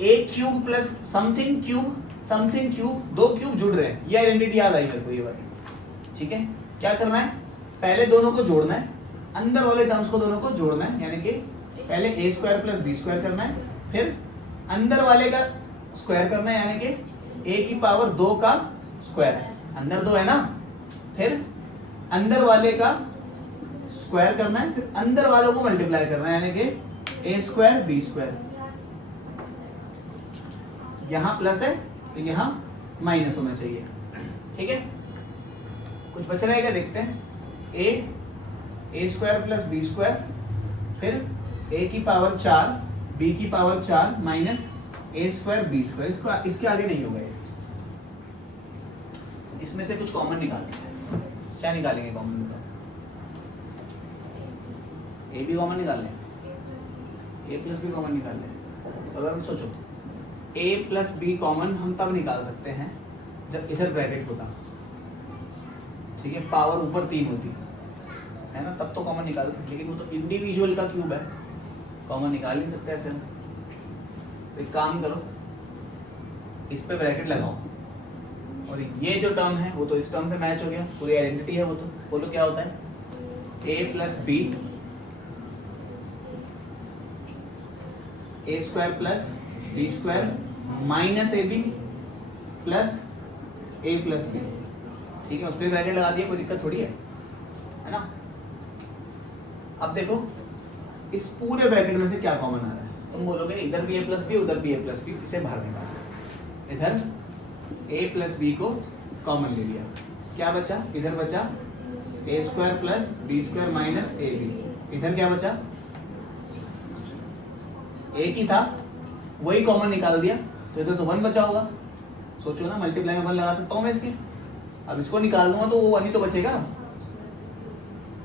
A cube plus something cube, something cube, 2 cube जुड़ रहे हैं। ये आइडेंटिटी याद आई मेरे को ये वाली। ठीक है, क्या करना है? पहले दोनों को जोड़ना है, अंदर वाले टर्म्स को दोनों को जोड़ना है, यानी कि पहले ए स्क्वायर प्लस बी स्क्वायर करना है, फिर अंदर वाले का स्क्वायर करना है, यानी कि ए की पावर 2 का स्क्वायर। अंदर 2 है ना, फिर अंदर वाले का स्क्वायर करना है, फिर अंदर वालों को मल्टीप्लाई करना है, यानी कि ए स्क्वायर बी स्क्वायर। यहां प्लस है तो यहां माइनस होना चाहिए। ठीक है, कुछ बच रहा है क्या? देखते हैं। ए स्क्वायर प्लस बी स्क्वायर, फिर ए की पावर 4 बी की पावर 4 माइनस ए स्क्वायर बी स्क्वायर। इसको इसके आगे नहीं होगा ये। इसमें से कुछ कॉमन निकालेंगे। क्या निकालेंगे कॉमन? बताओ। ए भी कॉमन निकाल लें, ए प्लस बी कॉमन निकाल लें। अगर हम सोचो ए प्लस बी कॉमन हम तब निकाल सकते हैं जब इधर ब्रैकेट होता। ठीक है, पावर ऊपर 3 होती है ना, तब तो कॉमन निकालते। लेकिन वो तो इंडिविजुअल का क्यूब है, कॉमन निकाल नहीं सकते ऐसे। तो एक काम करो, इस पे ब्रैकेट लगाओ और ये जो टर्म है वो तो इस टर्म से मैच हो गया, पूरी आइडेंटिटी है वो तो। बोलो क्या होता है? A plus B, A square plus B square minus A B plus A plus B. ठीक है, उस पर ब्रैकेट लगा दिया, कोई दिक्कत थोड़ी है ना। अब देखो इस पूरे ब्रैकेट में से क्या कॉमन आ रहा है? तुम बोलोगे इधर भी ए प्लस बी, उधर भी ए प्लस बी, इसे बाहर निकालो। इधर ए प्लस बी को कॉमन ले लिया, क्या बचा? इधर बचा A square plus B square minus A B. इधर क्या बचा? एक ही था, वही कॉमन निकाल दिया, तो इधर तो 1 बचा होगा। सोचो ना, मल्टीप्लाई में 1 लगा सकता हूँ मैं इसके। अब इसको निकाल दूंगा तो वो 1 ही तो बचेगा।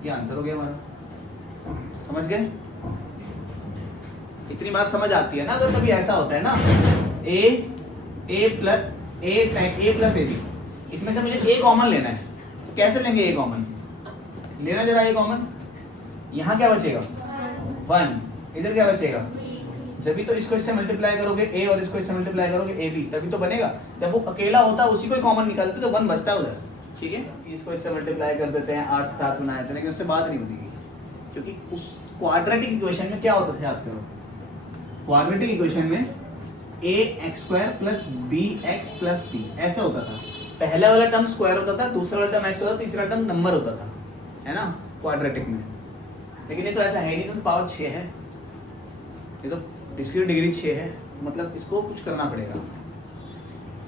ये आंसर हो गया हमारा। समझ गए? इतनी बात समझ आती है ना। तो कभी ऐसा होता है ना, ए प्लस ए बी, इसमें से मुझे ए कॉमन लेना है। कैसे लेंगे ए कॉमन? लेना जरा ए कॉमन। यहाँ क्या बचेगा? 1। इधर क्या बचेगा? जब भी तो इसको इससे मल्टीप्लाई करोगे ए और इसको इससे मल्टीप्लाई करोगे ए बी, तभी तो बनेगा। जब वो अकेला होता है उसी को कॉमन निकालते तो 1 बचता है उधर। ठीक है, इसको इससे मल्टीप्लाई कर देते हैं, 8 से 7 बनाए थे, लेकिन उससे बात नहीं बनेगी, क्योंकि उस क्वाड्रेटिक इक्वेशन में क्या होता था याद करो। क्वाड्रेटिक इक्वेशन में A X square plus B X plus C ऐसे होता था। पहला वाला टर्म स्क्वायर होता था, दूसरा वाला टर्म एक्स होता था, तीसरा टर्म नंबर होता था, है ना, क्वाड्रेटिक में। लेकिन ये तो ऐसा है नहीं, इसमें पावर 6 है, ये तो डिस्क्रीट डिग्री 6 है, मतलब इसको कुछ करना पड़ेगा।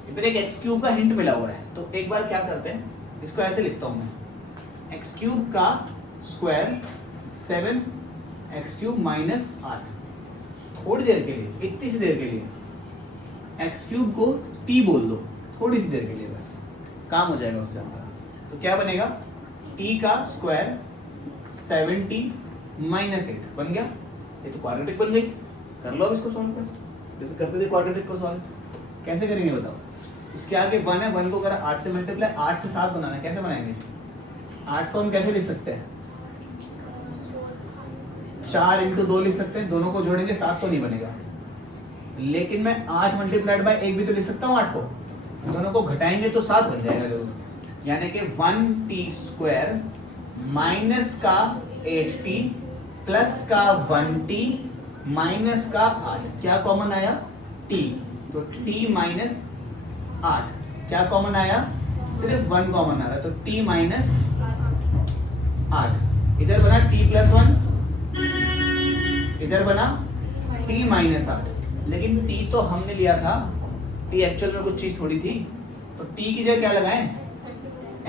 इधर एक एक्स क्यूब का हिंट मिला हुआ है, तो एक बार क्या करते हैं, इसको ऐसे लिखता हूँ मैं, एक्स क्यूब का स्क्वायर 7 एक्स क्यूब माइनस 8। थोड़ी देर के लिए, इतनी सी देर के लिए एक्स क्यूब को टी बोल दो, थोड़ी सी देर के लिए बस, काम हो जाएगा उससे हमारा। तो क्या बनेगा, टी का स्क्वायर 70 माइनस 8 बन गया। ये तो क्वाड्रेटिक बन गई। कर लो अब इसको सॉल्व, बस जैसे करते थे क्वाड्रेटिक को सॉल्व। कैसे करेंगे बताओ? इसके आगे 1 है, 1 को करा 8 से मल्टीप्लाई, 8 से 7 बनाना है, कैसे बनाएंगे? 8 को हम कैसे लिख सकते हैं? 4 × 2 लिख सकते हैं, दोनों को जोड़ेंगे 7 तो नहीं बनेगा। लेकिन मैं 8 मल्टीप्लाइड बाय 1 भी तो लिख सकता हूँ 8 को, दोनों को घटाएंगे तो 7 बन जाएगा जरूर। यानी कि 1t स्क्वायर माइनस का 8t प्लस का 1t माइनस का 8, क्या कॉमन आया? t, तो t माइनस 8 क्या कॉमन आया? सिर्फ 1 कॉमन आ रहा है, तो t माइनस 8। इधर बना t प्लस 1, इधर बना t माइनस 8। लेकिन t तो हमने लिया था टी एक्चुअल में कुछ चीज थोड़ी थी, तो टी की जगह क्या लगाएं,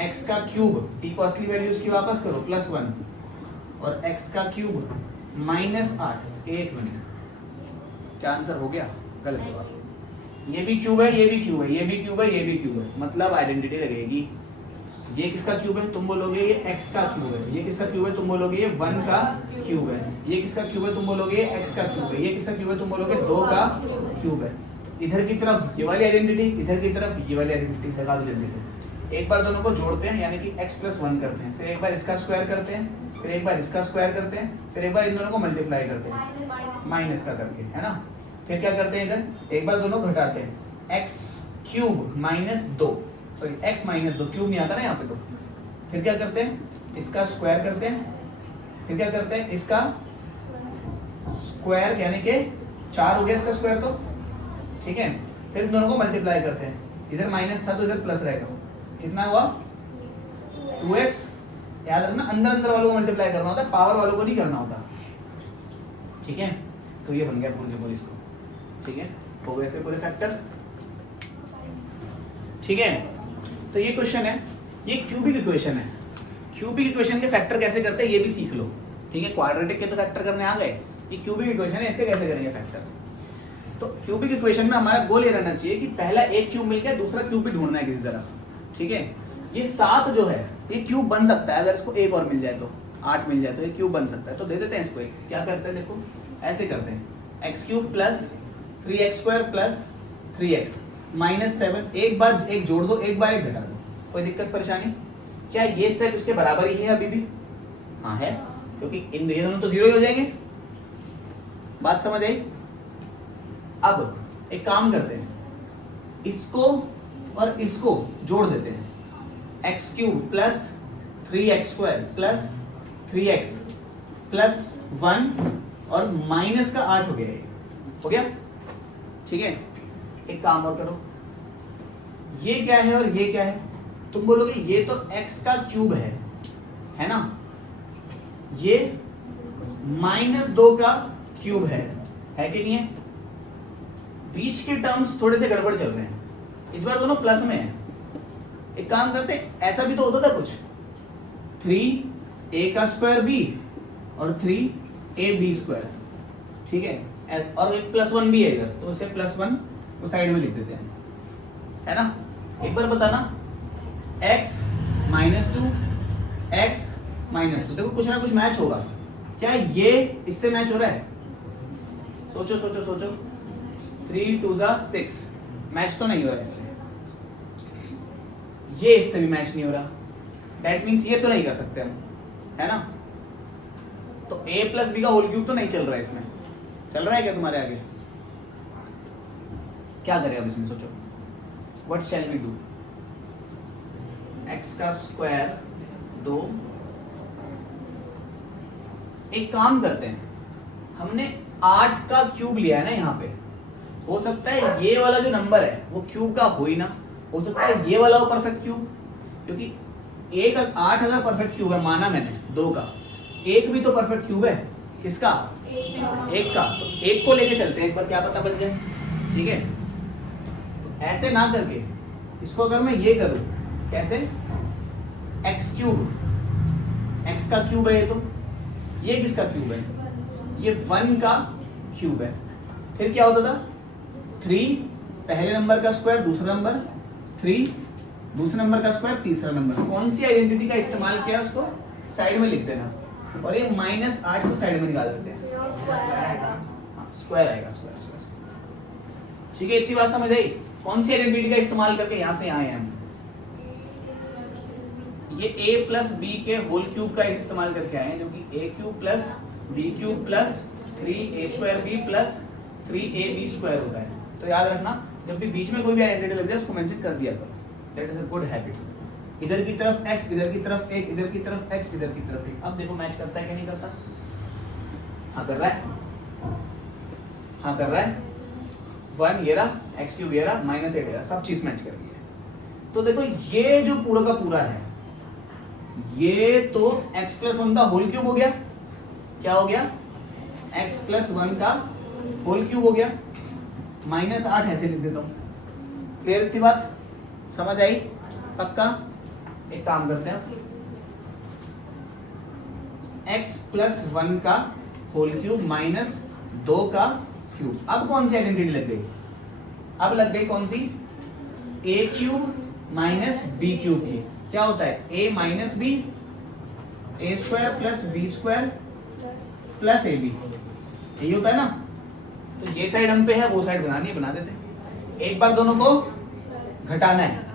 x का क्यूब, टी को असली वैल्यू उसकी वापस करो +1 और x का क्यूब -8। 1 मिनट, क्या आंसर हो गया? गलत जवाब। ये भी क्यूब है, ये भी क्यूब है, ये भी क्यूब है, ये भी क्यूब है, मतलब आइडेंटिटी लगेगी। ये किसका क्यूब है? तुम बोलोगे ये x का क्यूब है। ये किसका क्यूब है? तुम बोलोगे ये 1 का क्यूब है। ये किसका क्यूब है? तुम बोलोगे ये x का क्यूब है। ये किसका क्यूब है? तुम बोलोगे 2 का क्यूब है। इधर की तरफ ये वाली आइडेंटिटी, इधर की तरफ ये वाली आइडेंटिटी लगा दो जल्दी से। एक बार दोनों को जोड़ते हैं, यानी कि x + 1 करते हैं, फिर एक बार इसका स्क्वायर करते हैं, फिर एक बार इसका स्क्वायर करते हैं, फिर एक बार इन दोनों को मल्टीप्लाई करते हैं माइनस का करके, है ना। फिर क्या करते हैं, इधर एक बार दोनों घटाते हैं, x³ - 2, सॉरी x - 2, क्यूब नहीं आता ना यहाँ पे। तो फिर क्या करते हैं, इसका स्क्वायर करते हैं, फिर क्या करते हैं, इसका स्क्वायर यानी कि 4 हो गया इसका स्क्वायर, तो ठीक है। फिर इन दोनों को मल्टीप्लाई करते हैं, इधर माइनस था तो इधर प्लस रहेगा, कितना हुआ 2x। याद रखना अंदर अंदर वालों को मल्टीप्लाई करना होता है, पावर वालों को नहीं करना होता, ठीक है। तो ये बन गया पूरे इसको, ठीक है, हो गए इसके पूरे फैक्टर, ठीक है। तो ये क्वेश्चन है, ये क्यूबिक इक्वेशन है। क्यूबिक इक्वेशन के फैक्टर कैसे करते हैं ये भी सीख लो, ठीक है। क्वाड्रेटिक के तो फैक्टर करने आ गए, ये क्यूबिक इक्वेशन है, इसके कैसे करेंगे फैक्टर। तो क्यूबिक इक्वेशन में हमारा गोल ये रहना चाहिए कि पहला एक क्यूब मिल गया, दूसरा क्यूब भी ढूंढना है किसी तरह, ठीक है। ये 7 जो है ये क्यूब बन सकता है, अगर इसको एक और मिल जाए तो 8 मिल जाए तो ये क्यूब बन सकता है। तो दे देते हैं इसको एक, क्या करते हैं देखो, ऐसे करते हैं x³ + 3x² + 3x -7। एक बार एक जोड़ दो, एक बार एक घटा दो, कोई दिक्कत परेशानी? क्या ये स्टेप इसके बराबर ही है अभी भी? हाँ है, क्योंकि इन ये दोनों तो 0 ही हो जाएंगे। बात समझ आई? अब एक काम करते हैं, इसको और इसको जोड़ देते हैं, x³ + 3x² + 3x + 1 और माइनस का 8 हो गया, ये हो गया, ठीक है। एक काम और करो, ये क्या है और ये क्या है? तुम बोलोगे ये तो x का क्यूब है ना, ये -2 का क्यूब है कि नहीं है? बीच के टर्म्स थोड़े से गड़बड़ चल रहे हैं, इस बार दोनों प्लस में है। एक काम करते हैं, ऐसा भी तो होता था कुछ, 3a² b और 3ab², ठीक है, और एक +1 भी है इधर, तो उसे +1 को साइड में लिख देते हैं, है ना। एक बार बताना, x - 2 x - 2, देखो कुछ ना कुछ मैच होगा। क्या ये इससे मैच हो रहा है? सोचो सोचो सोचो, 3 2 6, मैच तो नहीं हो रहा है इससे, ये इससे भी मैच नहीं हो रहा, दैट मीन्स ये तो नहीं कर सकते हम, है ना। तो a + b का होल क्यूब तो नहीं चल रहा है इसमें, चल रहा है क्या तुम्हारे आगे? क्या करें अब इसमें, सोचो, what shall we do. x का स्क्वायर 2, एक काम करते हैं, हमने 8 का क्यूब लिया है ना यहाँ पे, हो सकता है ये वाला जो नंबर है वो क्यूब का हो ही ना, हो सकता है ये वाला हो परफेक्ट क्यूब, क्योंकि 8 अगर परफेक्ट क्यूब है, माना मैंने 2 का, 1 भी तो परफेक्ट क्यूब है, किसका? 1 का। तो 1 को लेके चलते हैं, एक बार क्या पता बन जाए, ठीक है। तो ऐसे ना करके इसको अगर मैं ये करूं, कैसे, x³ x का क्यूब है ये, तो ये किसका क्यूब है? ये 1 का क्यूब है। फिर क्या होता था, 3 पहले नंबर का स्क्वायर, दूसरा नंबर, 3 दूसरे नंबर का स्क्वायर, तीसरा नंबर। कौन सी आइडेंटिटी का इस्तेमाल किया, उसको साइड में लिख देना, और ये -8 को साइड में निकाल देते हैं, स्क्वायर आएगा, स्क्वायर, ठीक है। इतनी बात समझ आई? कौन सी आइडेंटिटी का इस्तेमाल करके यहां से आए हैं हम? ये a + b के होल क्यूब का इस्तेमाल करके आए हैं, जो कि a³ + b³ + 3a² b + 3ab² होता है। तो याद रखना, जब भी बीच में कोई भी आइडेंटिटी लग जाए उसको मेंशन कर दिया करो, that is a good habit. इधर की तरफ x, इधर की तरफ 1, इधर की तरफ x, इधर की तरफ 1। अब देखो मैच करता है कि नहीं करता? हाँ कर रहा है, हाँ कर रहा है। 1 ये रहा, x³ ये रहा, -8 ये रहा, सब चीज मैच कर रही है। तो देखो ये जो पूरा का पूरा है, ये तो x + 1 का होल क्यूब हो गया। क्या हो गया? x + 1 का होल क्यूब हो गया। -8 ऐसे लिख देता हूं, क्लियर थी बात, समझ आई पक्का? एक काम करते हैं, x प्लस 1 का होल क्यूब माइनस 2 का क्यूब। अब कौन सी आइडेंटिटी लग गई? अब लग गई कौन सी? a cube minus B cube की। क्या होता है? a minus B, A square plus B square plus A B, यही होता है ना। तो ये साइड हम पे है, वो साइड बनानी है, बना देते हैं। एक बार दोनों को घटाना है,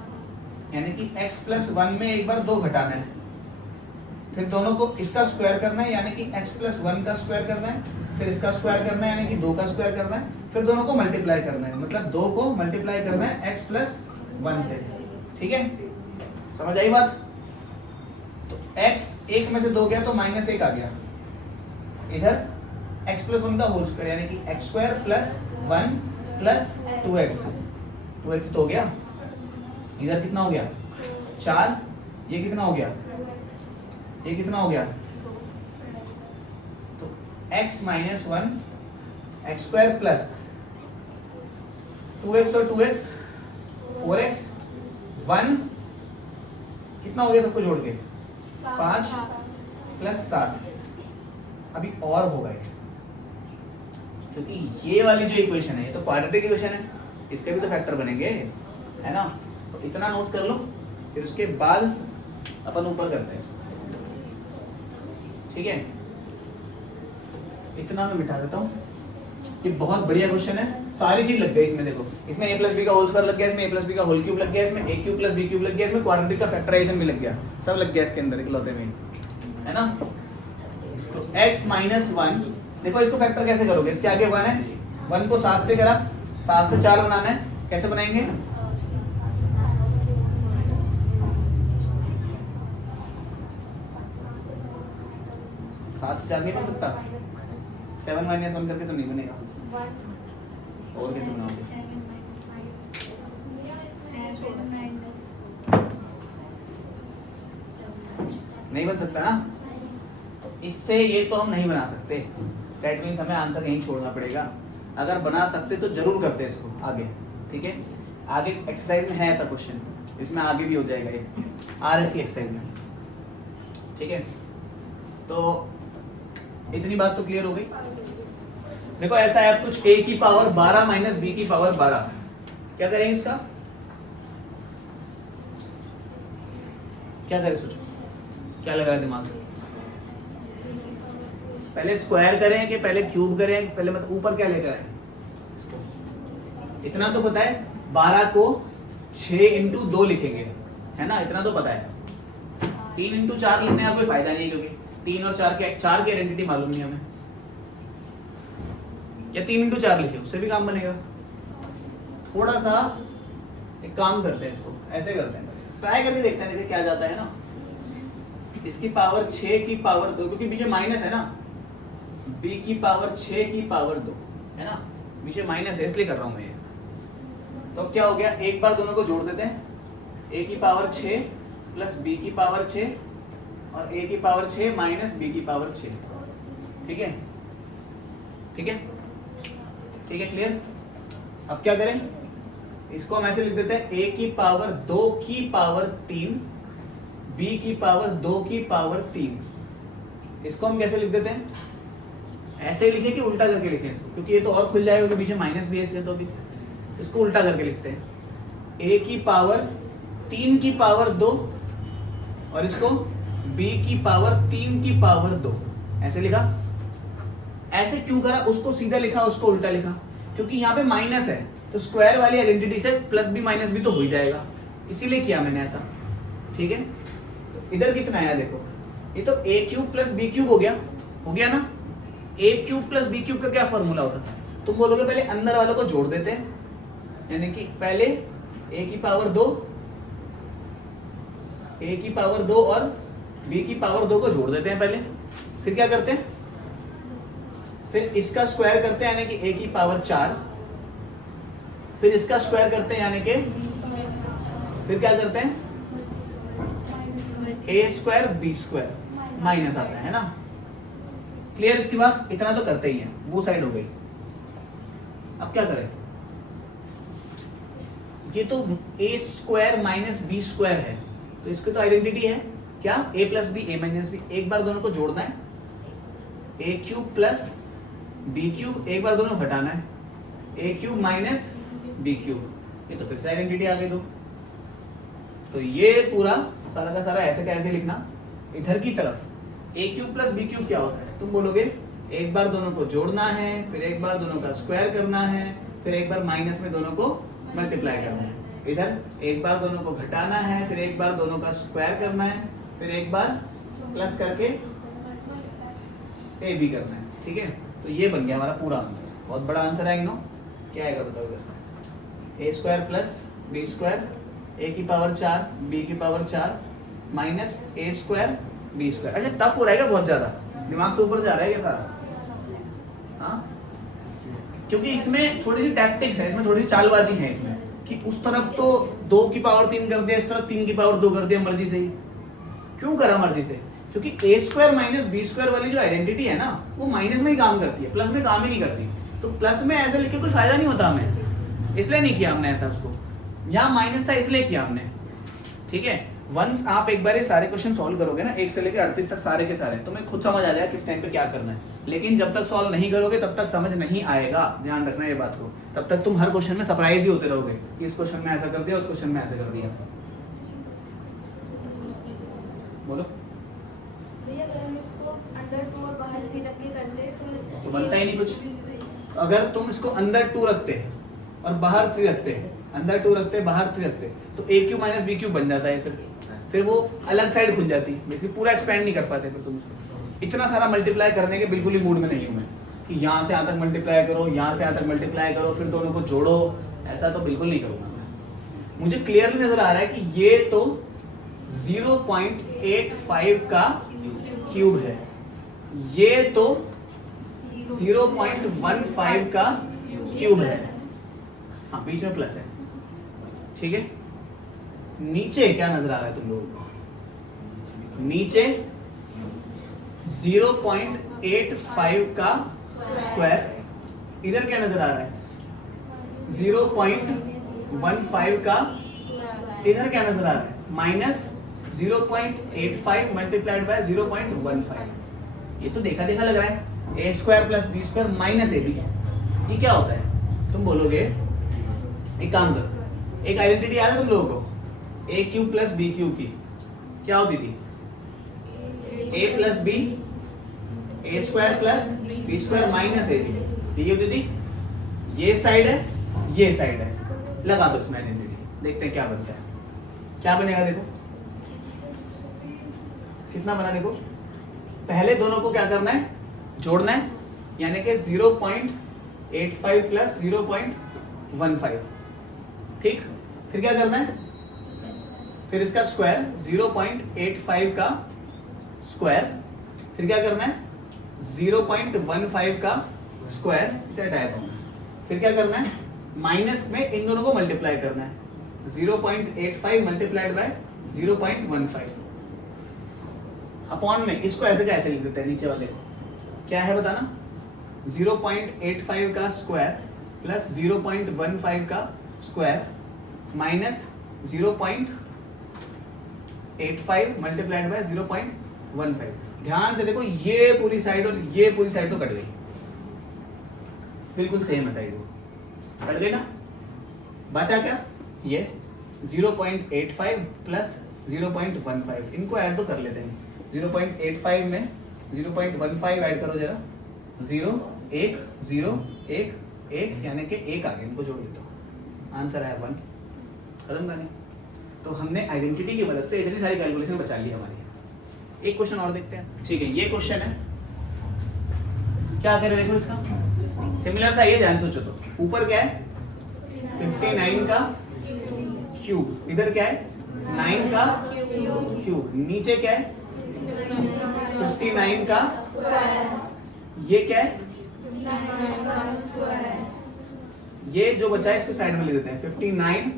यानी कि x प्लस 1 में एक बार 2 घटाना है, फिर दोनों को इसका स्क्वायर करना है, यानी कि x प्लस 1 का स्क्वायर करना है, फिर इसका स्क्वायर करना है, यानी कि 2 का स्क्वायर करना है, फिर दोनों को मल्टीप्लाई करना है, मतलब 2 को मल्टीप्लाई करना है x प्लस 1 से। ठीक है, समझ आई बात? तो x 1 में से 2 गया तो माइनस 1 आ गया, इधर x प्लस 1 का होल स्क्वायर, यानी कि x square plus 1 plus 2x तो हो गया। इधर कितना हो गया? 4। ये कितना हो गया? ये कितना हो गया? तो x minus 1 x square plus 2x और 2x 4x 1 कितना हो गया सबको जोड़ के? 5 प्लस 7। अभी और होगा ये, क्योंकि ये वाली जो इक्वेशन है ये तो क्वाड्रेटिक इक्वेशन है, इसके भी तो फैक्टर बनेंगे, है ना। तो इतना नोट कर लो, फिर उसके बाद अपन ऊपर करते हैं इसको। ठीक है, इतना मैं मिटा देता हूँ। ये बहुत बढ़िया क्वेश्चन है, सारी चीज लग गई इसमें। देखो, इसमें a प्लस बी का होल स्क्वायर लग गया, इसमें a प्लस बी का होल क्यूब लग गया, इसमें a cube plus B cube लग गया, इसमें क्वाड्रेटिक का फैक्टराइजेशन भी लग गया, सब लग गया इसके अंदर इकलौते में, है ना। तो x माइनस 1, देखो इसको फैक्टर कैसे करोगे? इसके आगे 1 है, 1 को 7 से करा, 7 से 4 बनाना है, कैसे बनाएंगे? सात से 4 नहीं बन सकता, 7 माइनस 1 करके तो नहीं बनेगा। और कैसे बनाओगे? नहीं बन सकता ना, तो इससे ये तो हम नहीं बना सकते। दैट मीन्स हमें आंसर यहीं छोड़ना पड़ेगा। अगर बना सकते तो जरूर करते इसको आगे। ठीक है, आगे एक्सरसाइज में है ऐसा क्वेश्चन, इसमें आगे भी हो जाएगा ये RS की एक्सरसाइज में। ठीक है, तो इतनी बात तो क्लियर हो गई। देखो ऐसा है, अब कुछ a की पावर 12 माइनस b की पावर 12, क्या करें इसका? क्या करें सोचो, क्या लग रहा है दिमाग? पहले स्क्वायर करें कि पहले क्यूब करें? पहले मतलब ऊपर क्या लेकर आए इसको? इतना तो पता है, 12 को 6 इंटू 2 लिखेंगे, है ना, इतना तो पता है। 3 इंटू 4 लिखने का कोई फायदा नहीं, क्योंकि 3 और 4 की आइडेंटिटी मालूम नहीं हमें। या 3 इंटू 4 लिखे, उससे भी काम बनेगा। थोड़ा सा एक काम करते हैं, इसको ऐसे करते हैं, ट्राई करके देखते हैं, देखिए क्या जाता है ना। इसकी पावर 6 की पावर 2, क्योंकि पीछे माइनस है ना, b की पावर 6 की पावर 2, है ना, पीछे माइनस है इसलिए कर रहा हूं मैं ये। तो क्या हो गया, एक बार दोनों को जोड़ देते हैं, a की पावर 6 प्लस b की पावर 6 और a की पावर 6 माइनस b की पावर 6। ठीक है, ठीक है, ठीक है, क्लियर। अब क्या करें, इसको हम ऐसे लिख देते हैं, a की पावर 2 की पावर 3 b की पावर 2 की पावर 3। इसको हम कैसे लिख देते हैं? ऐसे लिखे कि उल्टा करके लिखें इसको, क्योंकि ये तो और खुल जाएगा, क्योंकि पीछे माइनस भी है इसलिए। तो अभी इसको उल्टा करके लिखते हैं, a की पावर 3 की पावर 2 और इसको b की पावर 3 की पावर 2, ऐसे लिखा। ऐसे क्यों करा? उसको सीधा लिखा, उसको उल्टा लिखा, क्योंकि यहाँ पे माइनस है, तो स्क्वायर वाली आइडेंटिटी से प्लस भी माइनस भी तो हो ही जाएगा, इसीलिए किया मैंने ऐसा। ठीक है, तो इधर कितना है देखो, ये तो a cube plus B cube हो गया ना। a cube plus B cube का क्या फॉर्मूला होता था? तुम बोलोगे पहले अंदर वालों को जोड़ देते हैं, यानी कि पहले a की पावर 2 और b की पावर 2 को जोड़ देते हैं पहले, फिर क्या करते हैं, फिर इसका स्क्वायर करते हैं, यानी कि a की पावर 4, फिर इसका स्क्वायर करते हैं, यानी कि फिर क्या करते हैं, a square b square minus आता है ना। क्लियर थी बात? इतना तो करते ही हैं, वो साइड हो गई। अब क्या करें, ये तो ए स्क्वायर माइनस बी स्क्वायर है, तो इसकी तो आइडेंटिटी है क्या, ए प्लस बी ए माइनस बी। एक बार दोनों को जोड़ना है, ए क्यूब प्लस बी क्यूब, एक बार दोनों घटाना है, ए क्यूब माइनस बी क्यूब। ये तो फिर से आइडेंटिटी आ गई दो। तो ये पूरा सारा का सारा ऐसे का ऐसे लिखना। इधर की तरफ ए क्यूब प्लस बी क्यूब क्या होता है, तुम बोलोगे एक बार दोनों को जोड़ना है, फिर एक बार दोनों का स्क्वायर करना है, फिर एक बार माइनस में दोनों को मल्टीप्लाई करना है। इधर एक बार दोनों को घटाना है, फिर एक बार दोनों का स्क्वायर करना है, फिर एक बार प्लस करके ए बी करना है। ठीक है, तो ये बन गया हमारा पूरा आंसर। बहुत बड़ा आंसर है नो, क्या आएगा बताओ इधर, ए स्क्वायर प्लस बी स्क्वायर, ए की पावर 4 बी की पावर 4 माइनस ए स्क्वायर बी स्क्वायर। अच्छा टफ हो रहेगा बहुत ज्यादा, दिमाग से ऊपर से आ रहा है क्या सारा? हाँ, क्योंकि इसमें थोड़ी सी टैक्टिक्स है, इसमें थोड़ी सी चालबाजी है इसमें, कि उस तरफ तो 2 की पावर 3 कर दिया, इस तरफ 3 की पावर 2 कर दिया मर्जी से ही। क्यों करा मर्जी से? क्योंकि ए स्क्वायर माइनस बी स्क्वायर वाली जो आइडेंटिटी है ना, वो माइनस में ही काम करती है, प्लस में काम ही नहीं करती। तो प्लस में ऐसे लिख के कोई फायदा नहीं होता हमें, इसलिए नहीं किया हमने ऐसा। उसको यहाँ माइनस था इसलिए किया हमने। ठीक है, वंस आप एक बार ये सारे क्वेश्चन सॉल्व करोगे ना, 1 से लेकर 38 तक सारे के सारे, तो मैं खुद समझ आ जाएगा किस टाइम पे क्या करना है। लेकिन जब तक सॉल्व नहीं करोगे तब तक समझ नहीं आएगा, ध्यान रखना ये बात को। तब तक तुम हर क्वेश्चन में सरप्राइज ही होते रहोगे कि इस क्वेश्चन में ऐसा कर दिया, उस क्वेश्चन में ऐसा कर दिया। बोलो भैया, अगर हम इसको अंदर 2 और बाहर 3 रख के करते तो बनता ही नहीं कुछ। तो अगर तुम इसको अंदर 2 रखते और बाहर 3 रखते, अंदर 2 रखते बाहर 3 रखते, तो ए क्यू माइनस बी क्यू बन जाता है। फिर वो अलग साइड खुल जाती, बेसिकली पूरा एक्सपेंड नहीं कर पाते फिर तुम उसको। इतना सारा मल्टीप्लाई करने के बिल्कुल ही मूड में नहीं हूं मैं, कि यहाँ से यहाँ तक मल्टीप्लाई करो, यहाँ से यहाँ तक मल्टीप्लाई करो, फिर दोनों को जोड़ो, ऐसा तो बिल्कुल नहीं करूंगा मैं। मुझे क्लियरली नजर आ रहा है कि ये तो 0.85 का क्यूब है, ये तो 0.15 का क्यूब है। हाँ, बीच में प्लस है। ठीक है, नीचे क्या नजर आ रहा है तुम लोगों को? नीचे 0.85 का स्क्वायर। इधर क्या नजर आ रहा है? 0.15 का। इधर क्या नजर आ रहा है? Minus 0.85 multiplied by 0.15। ये तो देखा देखा लग रहा है, A square plus B square minus A B. ये क्या होता है? तुम बोलोगे एक काम करो, एक आइडेंटिटी याद है तुम लोगों को, A cube plus B cube की क्या होती थी? A plus B, A square plus B square minus A B. ये होती थी। ये साइड है, ये साइड है, लगा दो इसमें आइडेंटिटी, देखते हैं क्या बनता है। क्या बनेगा देखो, कितना बना देखो। पहले दोनों को क्या करना है? जोड़ना है, यानी कि 0.85 प्लस 0.15। ठीक, फिर क्या करना है? फिर इसका स्क्वायर 0.85 का स्क्वायर, फिर क्या करना है? 0.15 का स्क्वायर, इसे हटाया दूंगा। फिर क्या करना है? माइनस में इन दोनों को मल्टीप्लाई करना है, 0.85 मल्टीप्लाइड बाय 0.15 अपॉन में इसको ऐसे का ऐसे लिख देते हैं नीचे वाले को। क्या है बताना? 0.85 का स्क्वायर प्लस 0.15 का स्क्वायर माइनस 0.85 मल्टीप्लाइड बाय 0.15। ध्यान से देखो, ये पूरी साइड और ये पूरी साइड तो कट गई, बिल्कुल सेम है साइड, वो कट गई ना। बचा क्या? ये 0.85 प्लस 0.15, इनको ऐड तो कर लेते हैं। 0.85 में 0.15 ऐड करो जरा, 0 1 0 1 1, यानी कि 1 आ गया, इनको जोड़ देता हूँ, आंसर आया 1। खत्म कहानी। तो हमने आइडेंटिटी की मदद से इतनी सारी कैलकुलेशन बचा ली हमारी। एक क्वेश्चन और देखते हैं। ठीक है, ये क्वेश्चन है, क्या करें देखो इसका, सिमिलर सा ये, ध्यान सोचो तो। ऊपर क्या है? 59 का क्यूब, इधर क्या है? 9 का क्यूब, नीचे क्या है? 59 का, ये क्या है? ये जो बचा है इसको साइड में लिख देते हैं, 59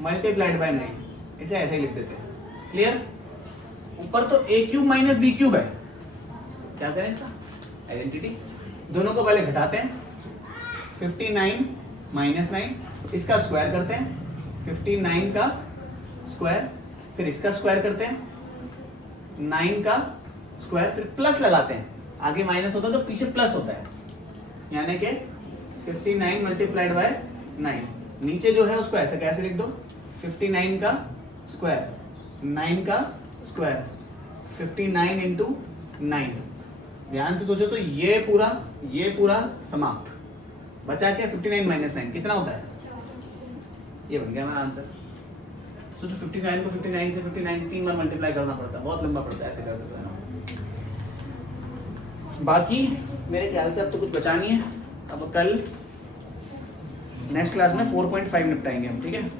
मल्टीप्लाइड बाय 9, इसे ऐसे ही लिख देते हैं। क्लियर? ऊपर तो A cube minus B cube है, क्या करें इसका? आइडेंटिटी। दोनों को पहले घटाते हैं, 59 माइनस 9, इसका स्क्वायर करते हैं, 59 का स्क्वायर, फिर इसका स्क्वायर करते हैं 9 का स्क्वायर, फिर प्लस लगाते हैं, आगे माइनस होता है तो पीछे प्लस होता है, यानी कि 59 मल्टीप्लाइड बाय 9, नीचे जो है उसको ऐसे कैसे लिख दो 59 का स्क्वायर 9 का स्क्वायर 59 इंटू 9, ध्यान से सोचो तो ये पूरा समाप्त, बचा क्या 59 माइनस 9 कितना होता है, ये बन गया मेरा आंसर। सोचो 59 को 59 से 3 बार मल्टीप्लाई करना पड़ता है, बहुत लंबा पड़ता है, ऐसे कर देते हैं। बाकी मेरे ख्याल से अब तो कुछ बचा नहीं है, अब कल नेक्स्ट क्लास में 4.5 निपटाएंगे हम, ठीक है।